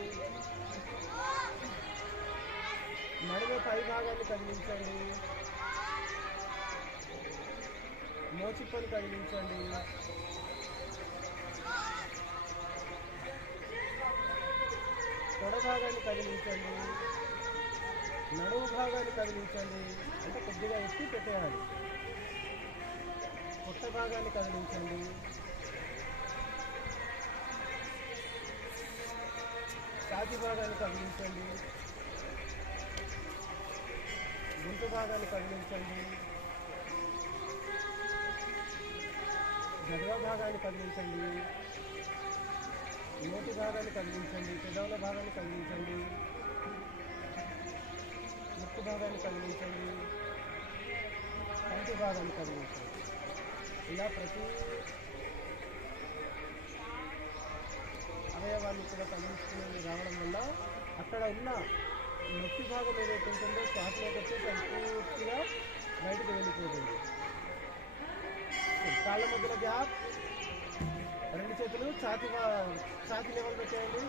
మడిమె పై భాగాన్ని కదిలించండి, మోచిప్పని కదిలించండి, తొడ భాగాన్ని కదిలించండి, నడుము భాగాన్ని కదిలించండి. అంటే కొద్దిగా ఎత్తి పెట్టేయాలి. పొట్ట భాగాన్ని కదిలించండి, ఛాతీ భాగాన్ని కదిలించండి, గొంతు భాగాన్ని కదిలించండి, గర్వ భాగాన్ని కదిలించండి, నోటి భాగాన్ని కదిలించండి, పెదవుల భాగాన్ని కదిలించండి, ముక్కు భాగాన్ని కదిలించండి, కంటి భాగాన్ని కదిలించండి. ఇలా ప్రతి అవయవాన్ని కూడా కదిలించుకుని రావడం వల్ల అక్కడ ఉన్న నొప్పి భాగం ఏదైతే ఉంటుందో శ్వాసలోకి వచ్చేసి అది పూర్తిగా బయటకు వెళ్ళిపోతుంది. కాళ్ళ మధ్యలో గ్యాప్, రెండు చేతులు ఛాతీ లెవెల్ పెట్టేయండి.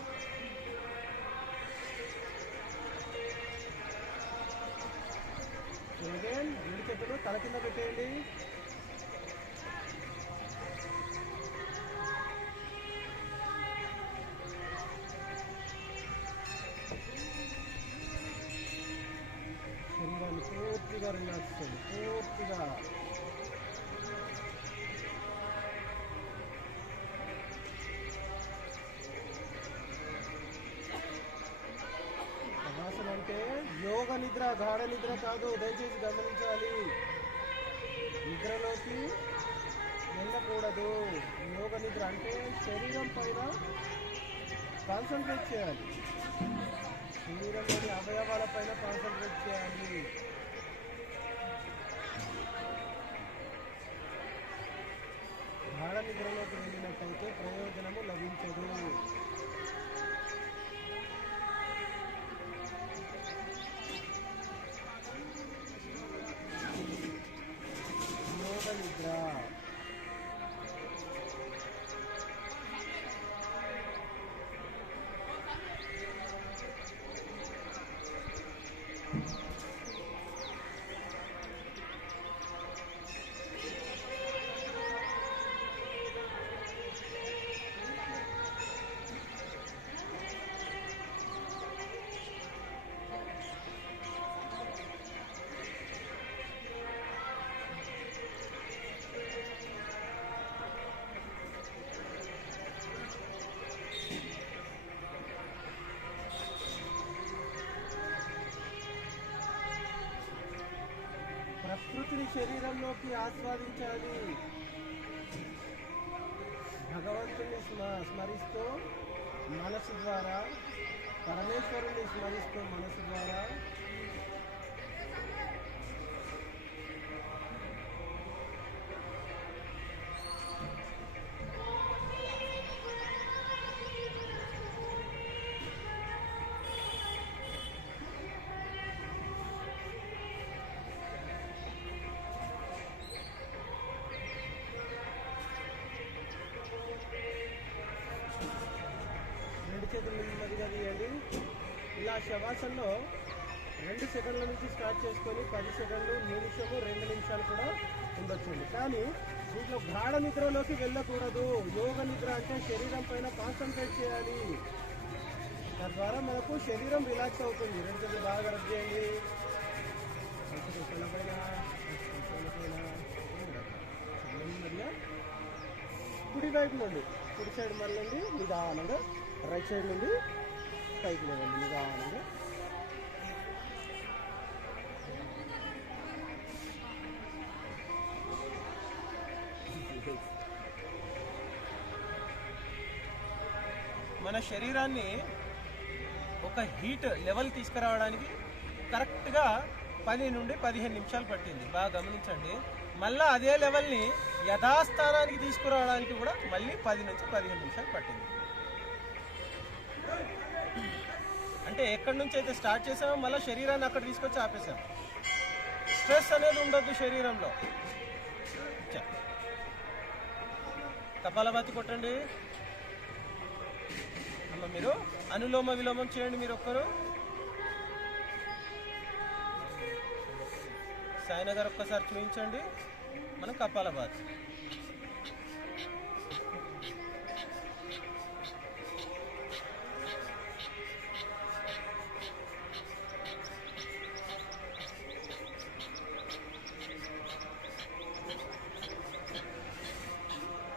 అగైన్ రెండు చేతులు తల కింద పెట్టేయండి. శరీరాన్ని పూర్తిగా రిలాక్స్ చేయండి. పూర్తిగా శవాసన అంటే యోగ నిద్ర, గాఢ నిద్ర కాదు, దయచేసి గమనించాలి. నిద్రలోకి వెళ్ళకూడదు. యోగ నిద్ర అంటే శరీరం పైన కాన్సన్ట్రేట్ చేయాలి, శరీరంలోని అవయవాల పైన కాన్సన్ట్రేట్ చేయాలి. గాఢ నిద్రలోకి వెళ్ళినట్టయితే ప్రయోజనము లభించదు. యోగ నిద్ర ప్రకృతిని శరీరంలోకి ఆస్వాదించాలి. భగవంతుని స్మరిస్తూ మనసు ద్వారా, పరమేశ్వరుని స్మరిస్తూ మనసు ద్వారా రెండు చేతులు నెమ్మదిగా తీయండి. ఇలా శవాసనలో 2 సెకండ్ల నుంచి స్టార్ట్ చేసుకొని 10 సెకండ్లు, నిమిషము, 2 నిమిషాలు కూడా ఉండొచ్చండి. కానీ దీంట్లో గాఢ నిద్రలోకి వెళ్ళకూడదు. యోగ నిద్ర అంటే శరీరం పైన కాన్సన్ట్రేట్ చేయాలి. తద్వారా మనకు శరీరం రిలాక్స్ అవుతుంది. 2 చేతులు బాగా రబ్ చేయండి. నెమ్మదిగా కుడి వైపు నుండి, కుడి సైడ్ మళ్ళీ నిదానంగా, రైట్ సైడ్ నుండి పైకి లేవండి నిదానంగా. మన శరీరాన్ని ఒక హీట్ లెవెల్ తీసుకురావడానికి కరెక్ట్గా 10 నుండి 15 నిమిషాలు పట్టింది. బాగా గమనించండి. మళ్ళీ అదే లెవెల్ని యథాస్థానానికి తీసుకురావడానికి కూడా మళ్ళీ 10 నుంచి 15 నిమిషాలు పట్టింది. అంటే ఎక్కడి నుంచి అయితే స్టార్ట్ చేసామో మళ్ళీ శరీరాన్ని అక్కడ తీసుకొచ్చి ఆపేసాం. స్ట్రెస్ అనేది ఉండొద్దు శరీరంలో. కపాలభాతి కొట్టండి అమ్మ. మీరు అనులోమ విలోమం చేయండి. మీరు ఒక్కరు సాయినగర్ ఒక్కసారి చూపించండి. మనం కపాలభాతి.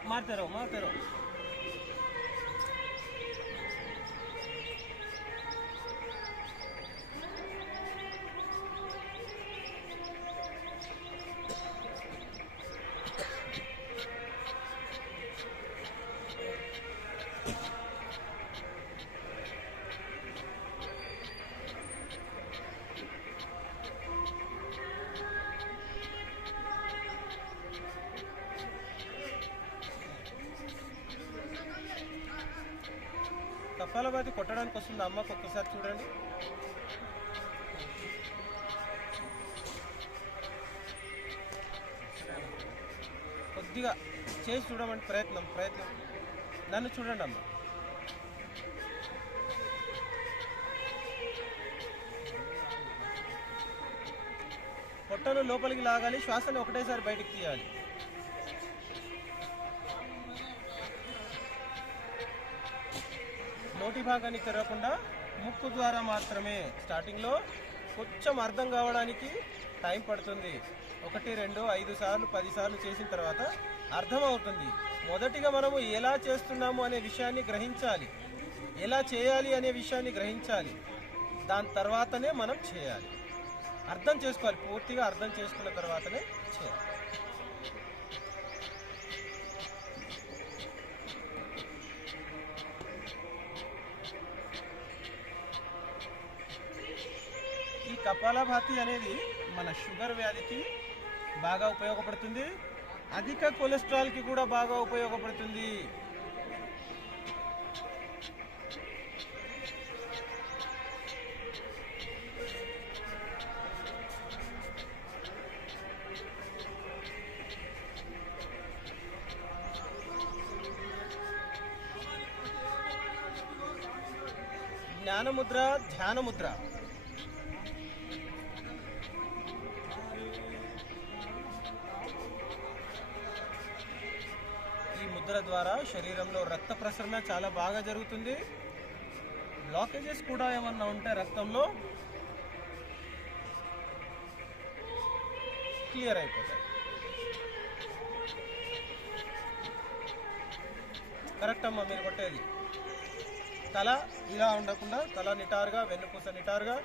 मारते रहो, मारते रहो. కపాలభాతి కొట్టడానికి వస్తుంది అమ్మకు, ఒక్కసారి చూడండి. కొద్దిగా చేసి చూడమండి, ప్రయత్నం. నన్ను చూడండి అమ్మ. పొట్టను లోపలికి లాగాలి, శ్వాసను ఒకటేసారి బయటికి తీయాలి. నోటి భాగాన్ని తెరవకుండా ముక్కు ద్వారా మాత్రమే. స్టార్టింగ్లో కొంచెం అర్థం కావడానికి టైం పడుతుంది. 1, 2, 5 సార్లు 10 సార్లు చేసిన తర్వాత అర్థమవుతుంది. మొదటిగా మనము ఎలా చేస్తున్నాము అనే విషయాన్ని గ్రహించాలి, ఎలా చేయాలి అనే విషయాన్ని గ్రహించాలి. దాని తర్వాతనే మనం చేయాలి. అర్థం చేసుకోవాలి, పూర్తిగా అర్థం చేసుకున్న తర్వాతనే చేయాలి. ఈ కపాలభాతి అనేది మన షుగర్ వ్యాధికి బాగా ఉపయోగపడుతుంది. అధిక కొలెస్ట్రాల్కి కూడా బాగా ఉపయోగపడుతుంది. జ్ఞానముద్ర, ధ్యానముద్ర. ఈ ముద్ర ద్వారా శరీరంలో రక్త ప్రసరణ చాలా బాగా జరుగుతుంది. బ్లాకేజెస్ కూడా ఏమన్నా ఉంటే రక్తంలో క్లియర్ అయిపోతాయి. కరెక్ట్ అమ్మా మీరు కొట్టేది. తల ఇలా ఉండకుండా తల నిటారుగా, వెన్నుపూస నిటారుగా.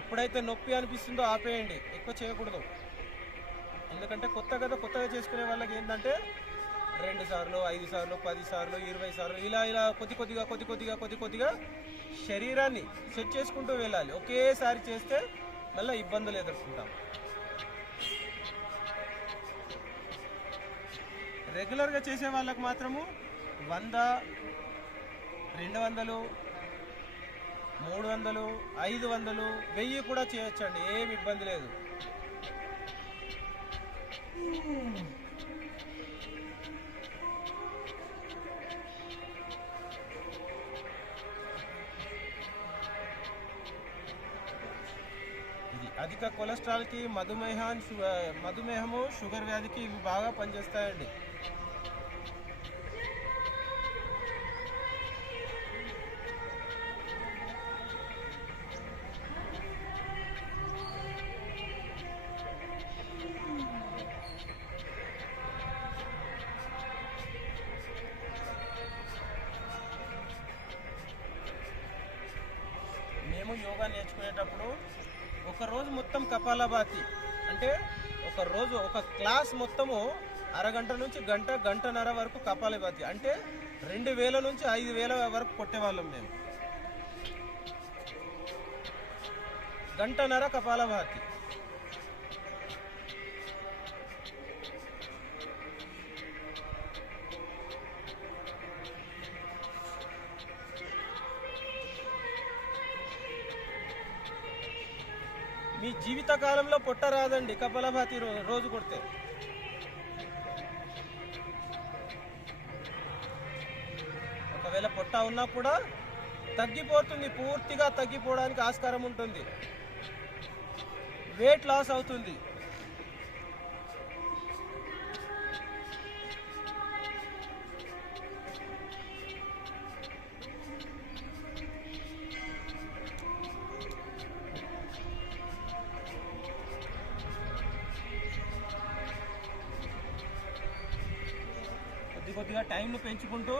ఎప్పుడైతే నొప్పి అనిపిస్తుందో ఆపేయండి, ఎక్కువ చేయకూడదు. ఎందుకంటే కొత్తగా చేసుకునే వాళ్ళకి ఏంటంటే 2 సార్లు 5 సార్లు 10 సార్లు 20 సార్లు ఇలా కొద్ది కొద్దిగా శరీరాన్ని సెట్ చేసుకుంటూ వెళ్ళాలి. ఒకేసారి చేస్తే మళ్ళీ ఇబ్బందులు ఎదుర్కొంటాం. రెగ్యులర్గా చేసే వాళ్ళకు మాత్రము 100, 200, 300, 500, 1000 కూడా చేయొచ్చండి, ఏమి ఇబ్బంది లేదు. ఇది అధిక కొలెస్ట్రాల్కి, మధుమేహము, షుగర్ వ్యాధికి ఇవి బాగా పనిచేస్తాయండి. మేము యోగా నేర్చుకునేటప్పుడు ఒక రోజు మొత్తం కపాలభాతి అంటే ఒక క్లాస్ మొత్తము అరగంట నుంచి గంటన్నర వరకు కపాలభాతి అంటే 2000 నుంచి 5000 వరకు కొట్టేవాళ్ళం మేము. గంటన్నర కపాలభాతి. మీ జీవితకాలంలో పొట్ట రాదండి కపాలభాతి రోజు కొడితే. ఒకవేళ పొట్ట ఉన్నా కూడా తగ్గిపోతుంది, పూర్తిగా తగ్గిపోవడానికి ఆస్కారం ఉంటుంది. వెయిట్ లాస్ అవుతుంది. కొద్దిగా టైంను పెంచుకుంటూ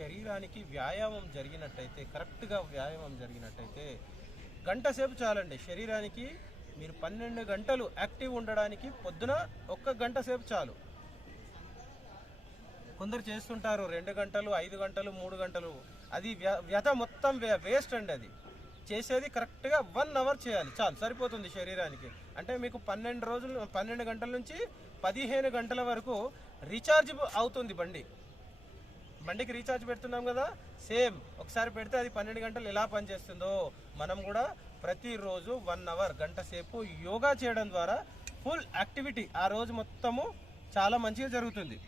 శరీరానికి వ్యాయామం జరిగినట్టయితే, కరెక్ట్గా వ్యాయామం జరిగినట్టయితే గంట సేపు చాలండి. శరీరానికి మీరు 12 గంటలు యాక్టివ్ ఉండడానికి పొద్దున 1 గంట సేపు చాలు. కొందరు చేస్తుంటారు 2 గంటలు, 5 గంటలు, 3 గంటలు. అది వ్యత మొత్తం వేస్ట్ అండి. అది చేసేది కరెక్ట్గా 1 అవర్ చేయాలి, చాలు సరిపోతుంది శరీరానికి. అంటే మీకు 12 గంటల నుంచి 15 గంటల వరకు రీఛార్జ్ అవుతుంది బండికి రీఛార్జ్ పెడుతున్నాం కదా, సేమ్ ఒకసారి పెడితే అది 12 గంటలు ఎలా పనిచేస్తుందో మనం కూడా ప్రతిరోజు 1 అవర్ గంట సేపు యోగా చేయడం ద్వారా ఫుల్ యాక్టివిటీ ఆ రోజు మొత్తము చాలా మంచిగా జరుగుతుంది.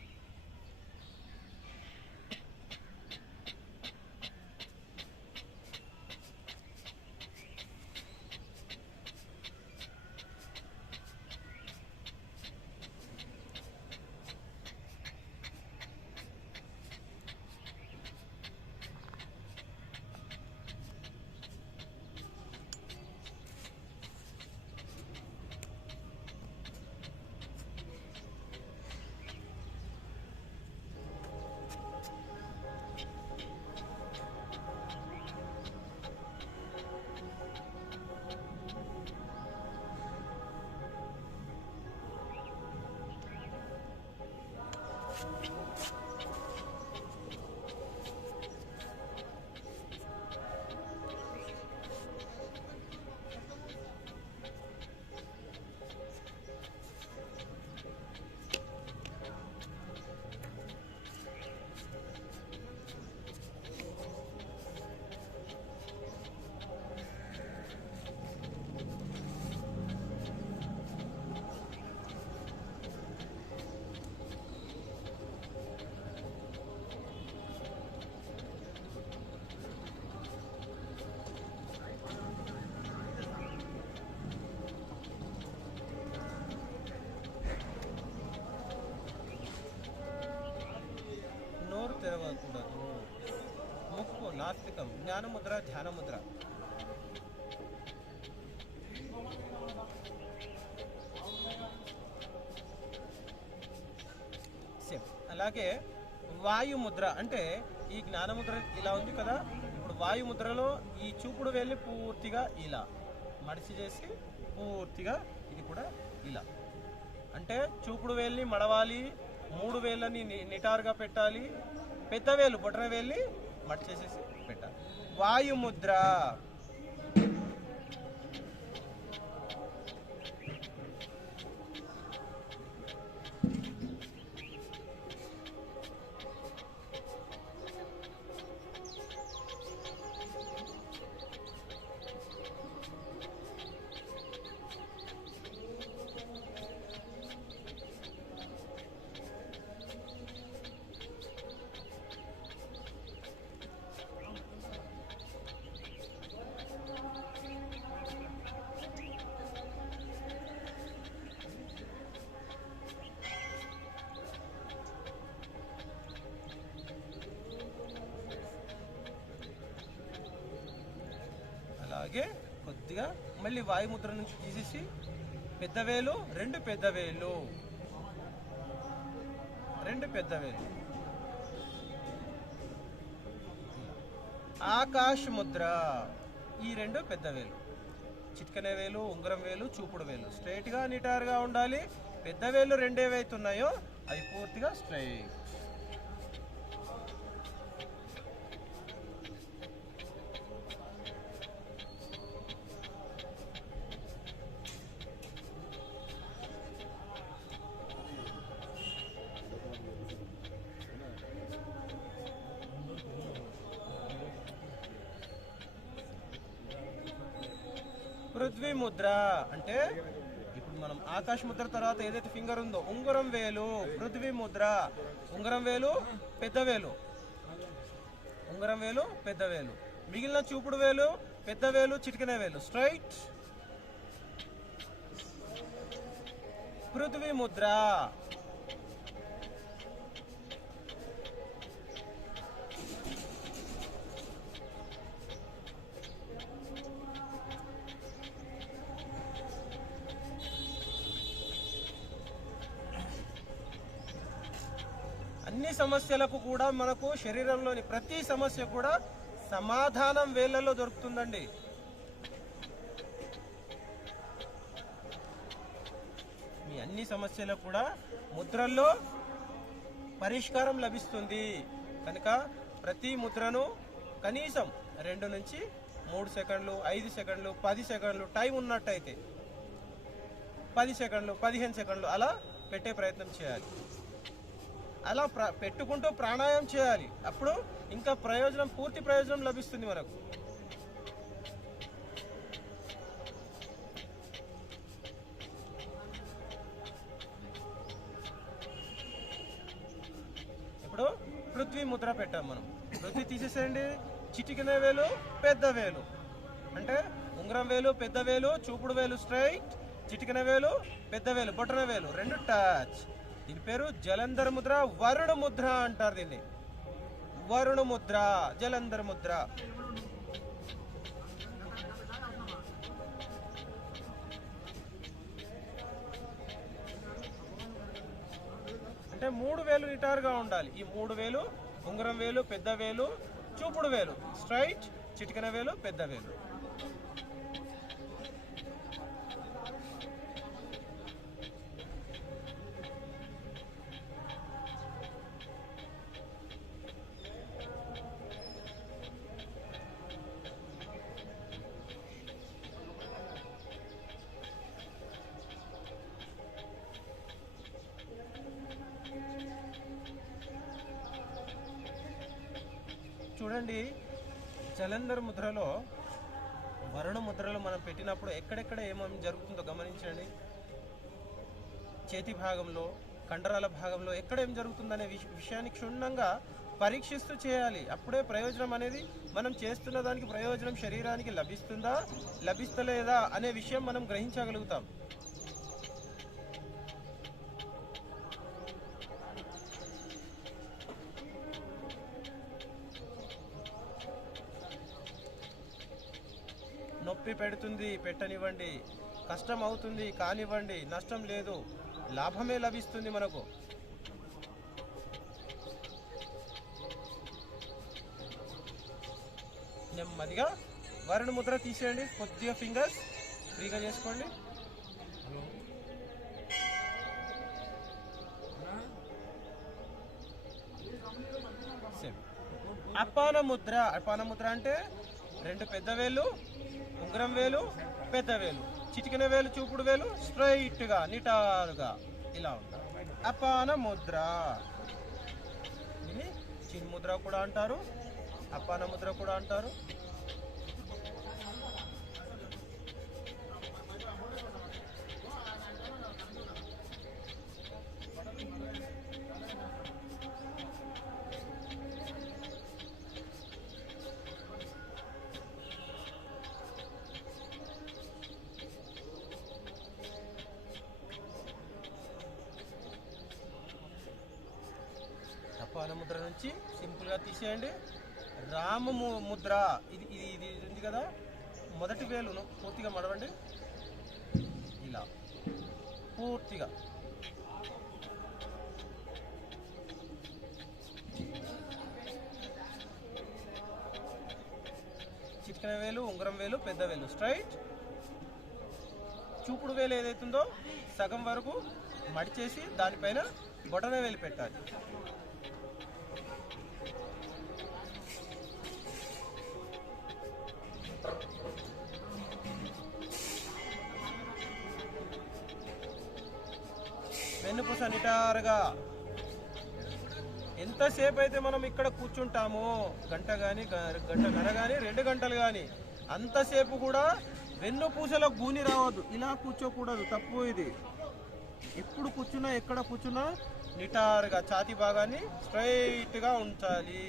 తెరవకూడదు. ముక్కు నాస్తికం. జ్ఞానముద్ర, ధ్యానముద్ర. సేమ్ అలాగే వాయుముద్ర అంటే ఈ జ్ఞానముద్ర ఇలా ఉంది కదా, ఇప్పుడు వాయుముద్రలో ఈ చూపుడు వేలిని పూర్తిగా ఇలా మడిచి చేసి పూర్తిగా ఇది కూడా ఇలా, అంటే చూపుడు వేలిని మడవాలి, 3 వేళ్ళని నిటారుగా పెట్టాలి, పెద్ద వేలు బొటన వేలిని మడిచేసేసి పెట్టాలి. వాయుముద్ర. అలాగే కొద్దిగా మళ్ళీ వాయుముద్ర నుంచి తీసేసి పెద్దవేలు, 2 పెద్దవేలు, 2 పెద్దవేలు. ఆకాశ ముద్ర. ఈ 2 పెద్దవేలు, చిట్కనే వేలు, ఉంగరం వేలు, చూపుడు వేలు స్ట్రైట్గా నిటారుగా ఉండాలి. పెద్దవేలు 2 ఏవైతున్నాయో అవి పూర్తిగా స్ట్రైట్. పృథ్వీ ముద్ర అంటే ఇప్పుడు మనం ఆకాశ ముద్ర తర్వాత ఏదైతే ఫింగర్ ఉందో ఉంగరం వేలు, పృథ్వీ ముద్ర. ఉంగరం వేలు, పెద్దవేలు, ఉంగరం వేలు, పెద్దవేలు. మిగిలిన చూపుడు వేలు, పెద్దవేలు, చిటికెన వేలు స్ట్రైట్. పృథ్వీ ముద్ర. అన్ని సమస్యలకు కూడా మనకు శరీరంలోని ప్రతి సమస్య కూడా సమాధానం వేళ్లలో దొరుకుతుందండి. మీ అన్ని సమస్యలకు కూడా ముద్రల్లో పరిష్కారం లభిస్తుంది. కనుక ప్రతి ముద్రను కనీసం 2 నుంచి 3 సెకండ్లు, 5 సెకండ్లు, 10 సెకండ్లు టైం ఉన్నట్టయితే 10 సెకండ్లు, 15 సెకండ్లు అలా పెట్టే ప్రయత్నం చేయాలి. అలా పెట్టుకుంటూ ప్రాణాయామం చేయాలి. అప్పుడు ఇంకా ప్రయోజనం, పూర్తి ప్రయోజనం లభిస్తుంది మనకు. ఇప్పుడు పృథ్వీ ముద్ర పెట్టాం మనం. పృథ్వీ తీసేసేయండి. చిటికిన వేలు, పెద్ద వేలు అంటే ఉంగరం వేలు, పెద్ద వేలు, చూపుడు వేలు స్ట్రైట్, చిటికిన వేలు, పెద్ద వేలు, బొటన వేలు రెండు టచ్. దీని పేరు జలంధర్ ముద్ర, వరుణ ముద్ర అంటారు దీన్ని. వరుణ ముద్ర, జలంధర్ ముద్ర. అంటే 3 వేలు నిటారుగా ఉండాలి. ఈ 3 వేలు ఉంగరం వేలు, పెద్ద వేలు, చూపుడు వేలు స్ట్రైట్, చిటికెన వేలు, పెద్ద వేలు. చూడండి, జలంధర్ ముద్రలో, వరుణ ముద్రలో మనం పెట్టినప్పుడు ఎక్కడెక్కడ ఏమేమి జరుగుతుందో గమనించండి. చేతి భాగంలో, కండరాల భాగంలో ఎక్కడ ఏం జరుగుతుందనే విషయాన్ని క్షుణ్ణంగా పరీక్షిస్తూ చేయాలి. అప్పుడే ప్రయోజనం అనేది, మనం చేస్తున్న దానికి ప్రయోజనం శరీరానికి లభిస్తుందా లభిస్తలేదా అనే విషయం మనం గ్రహించగలుగుతాం. నొప్పి పెడుతుంది, పెట్టనివ్వండి. కష్టం అవుతుంది, కానివ్వండి. నష్టం లేదు, లాభమే లభిస్తుంది మనకు. నెమ్మదిగా వరుణ ముద్ర తీసేయండి. కొద్దిగా ఫింగర్స్ ఫ్రీగా చేసుకోండి. అపాన ముద్ర. అపాన ముద్ర అంటే 2 పెద్ద వేలు, ఉంగరం వేలు, పెద్ద వేలు, చిటికెన వేలు, చూపుడు వేలు స్ట్రైట్ గా నిటారుగా ఇలా ఉంటారు. అపాన ముద్ర. దీన్ని చిన్ ముద్ర కూడా అంటారు, అపాన ముద్ర కూడా అంటారు. అపాన ముద్ర నుంచి సింపుల్ గా తీసేయండి. రామ ముద్ర. ఇది ఇది ఇది ఉంది కదా, మొదటి వేలును పూర్తిగా మడవండి. ఇలా పూర్తిగా చిటికెన వేలు, ఉంగరం వేలు, పెద్ద వేలు స్ట్రైట్. చూపుడు వేలు ఏదైతుందో సగం వరకు మడిచేసి దానిపైన బొటన వేలు పెట్టాలి. వెన్నుపూస నిటారుగా. ఎంతసేపు అయితే మనం ఇక్కడ కూర్చుంటామో, గంట కానీ, గంట కానీ, 2 గంటలు కానీ, అంతసేపు కూడా వెన్నుపూసలో గూని రావద్దు. ఇలా కూర్చోకూడదు, తప్పు ఇది. ఎప్పుడు కూర్చున్నా, ఎక్కడ కూర్చున్నా నిటారుగా ఛాతీ భాగాన్ని స్ట్రైట్గా ఉంచాలి.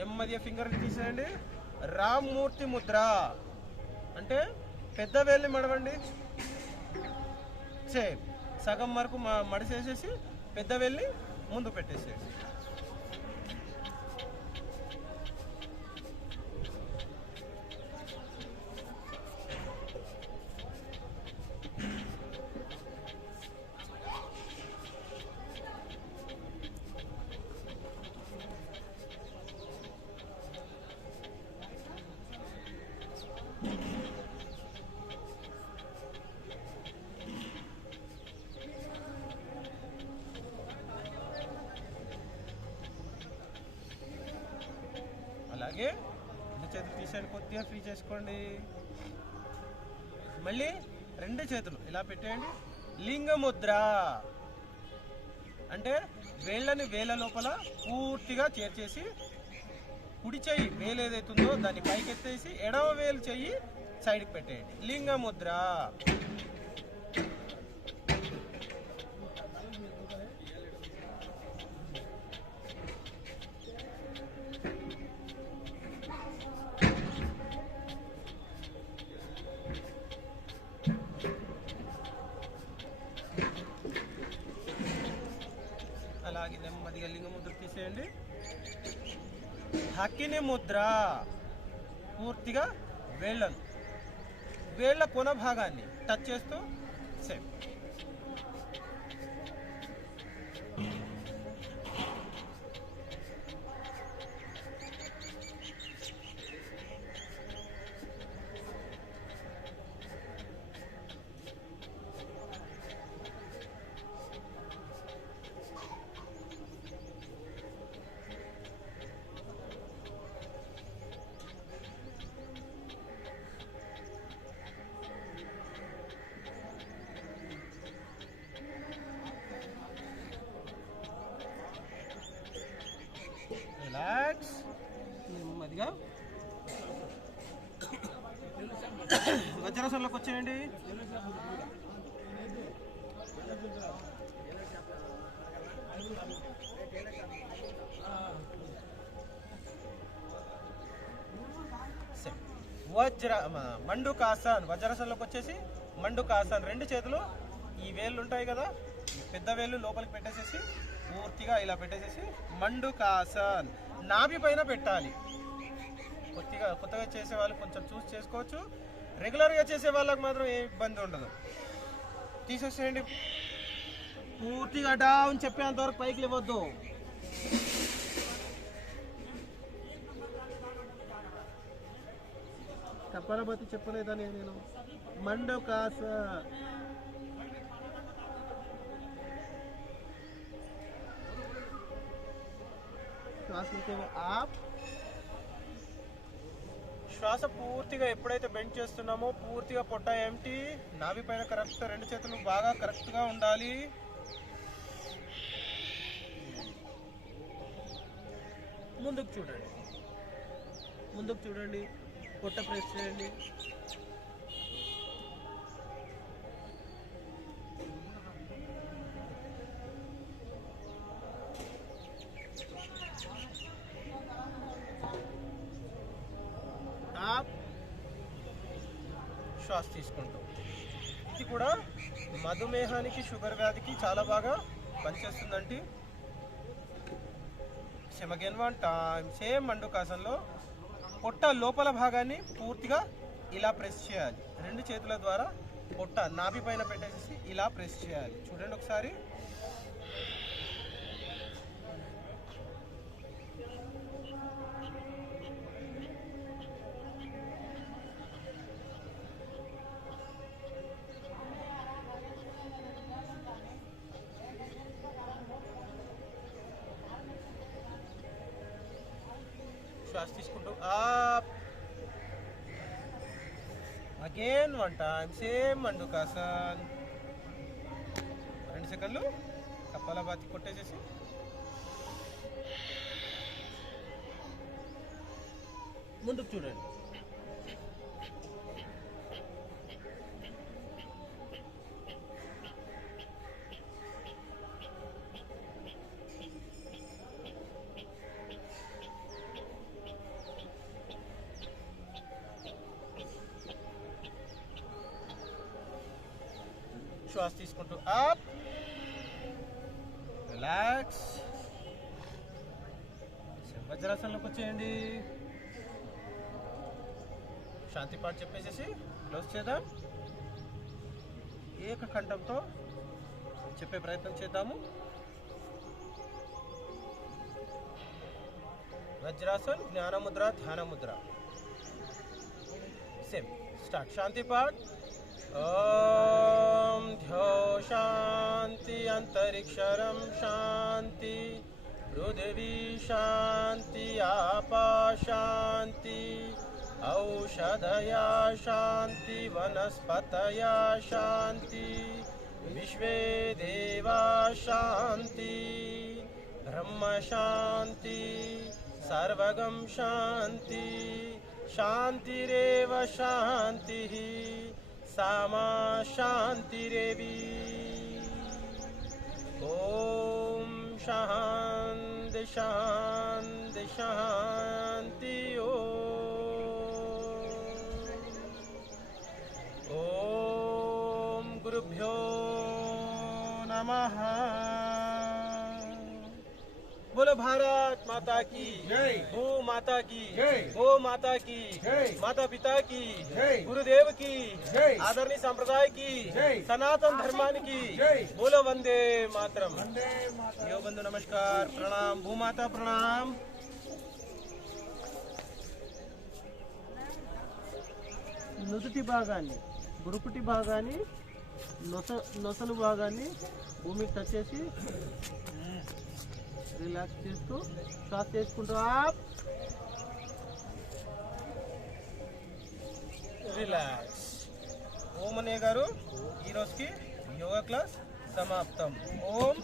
నెమ్మదిగా ఫింగర్ తీసేయండి. రామ్మూర్తి ముద్ర అంటే పెద్ద వేలుని మడవండి. సేమ్ సగం వరకు మడిసేసేసి పెద్ద వేలుని ముందు పెట్టేసేయండి. అలాగే రెండు చేతులు తీసేయండి, కొద్దిగా ఫ్రీ చేసుకోండి. మళ్ళీ రెండు చేతులు ఇలా పెట్టేయండి. లింగముద్ర అంటే వేళ్ళని వేళ్ళ లోపల పూర్తిగా చేర్చేసి కుడి చెయ్యి వేలు ఏదైతుందో దాన్ని పైకెత్తేసి ఎడమ వేలు చెయ్యి సైడ్కి పెట్టేయండి. లింగముద్ర. అలాగే నెమ్మదిగా లింగముద్ర తీసేయండి. హకిని ముద్ర. పూర్తిగా వేళ్ళ కొన భాగాన్ని టచ్ చేస్తూ సేమ్. రిలాక్స్. నెమ్మదిగా వజ్రాసనంలోకి వచ్చేయండి. మండుకాసన్. వజ్రాసనంలోకి వచ్చేసి మండుకాసన్. రెండు చేతులు ఈ వేళ్ళు ఉంటాయి కదా, ఈ పెద్ద వేళ్ళు లోపలికి పెట్టేసేసి పూర్తిగా ఇలా పెట్టేసేసి మండుకాసన్. నాభి పైన పెట్టాలి. కొత్తగా చేసే వాళ్ళు కొంచెం చూసి చేసుకోవచ్చు. రెగ్యులర్గా చేసే వాళ్ళకి మాత్రం ఏ ఇబ్బంది ఉండదు. తీసేసేయండి. పూర్తిగా డౌన్ చెప్పేంతవరకు పైకి లేవద్దు. కపాలభాతి చెప్పలేదని నేను. మండుకాసన్. శ్వాస పూర్తిగా ఎప్పుడైతే బెండ్ చేస్తున్నామో పూర్తిగా పొట్ట ఎంటీ, నాభి పైన కరెక్ట్ రెండు చేతులు బాగా కరెక్ట్గా ఉండాలి. ముందుకు చూడండి, పొట్ట ప్రెస్ చేయండి. శ్వాస తీసుకుంటాం. ఇది కూడా మధుమేహానికి, షుగర్ వ్యాధికి చాలా బాగా పనిచేస్తుందండి. అగైన్ వన్ టైం సేమ్ మండుకాసన్లో పొట్ట లోపల భాగాన్ని పూర్తిగా ఇలా ప్రెస్ చేయాలి. రెండు చేతుల ద్వారా పొట్ట నాభి పైన పెట్టేసి ఇలా ప్రెస్ చేయాలి. చూడండి ఒకసారి. శ్వాస తీసుకుంటూ up. Again one time same మండుకాసన్. 2 సెకండ్లు కపాలభాతి కొట్టేసేసి ముందుకు చూడండి. శ్వాస తీసుకుంటూ అప్. రిలాక్స్. వజ్రాసనంలోకి వచ్చేయండి. శాంతి పాఠ చెప్పేసేసి క్లోజ్ చేద్దాం. ఏకకంఠంతో చెప్పే ప్రయత్నం చేద్దాము. వజ్రాసన్, జ్ఞానముద్ర, ధ్యానముద్ర. Same start. శాంతి పాఠ. ఓం ధ్యో శాంతి అంతరిక్షరం శాంతి पृथिवी शांति आपा शांति औषधया शांति वनस्पतया शांति विश्वे देवा शांति ब्रह्म शांति सर्वगम शांति शांतिरेव शांतिः सामा शांतिरेवि ओम शांति शांति शांति ओम गुरुभ्यो नमः। बोलो भारत माता की जय। गो माता की जय। गो माता की जय। माता पिता की जय। गुरुदेव की जय। आदरणीय संप्रदाय की जय। सनातन धर्मान की जय। बोलो वंदे मातरम। वंदे मातरम। यो बंधु नमस्कार प्रणाम भूमाता प्रणाम। నుదుటి భాగాన్ని బురుకుటి భాగాన్ని నొసలు భాగాన్ని భూమికి టచ్ చేసి రిలాక్స్ చేస్తూ శ్వాస చేసుకుంటూ రిలాక్స్. ఓం అనే గారు ఈరోజుకి యోగా క్లాస్ సమాప్తం. ఓం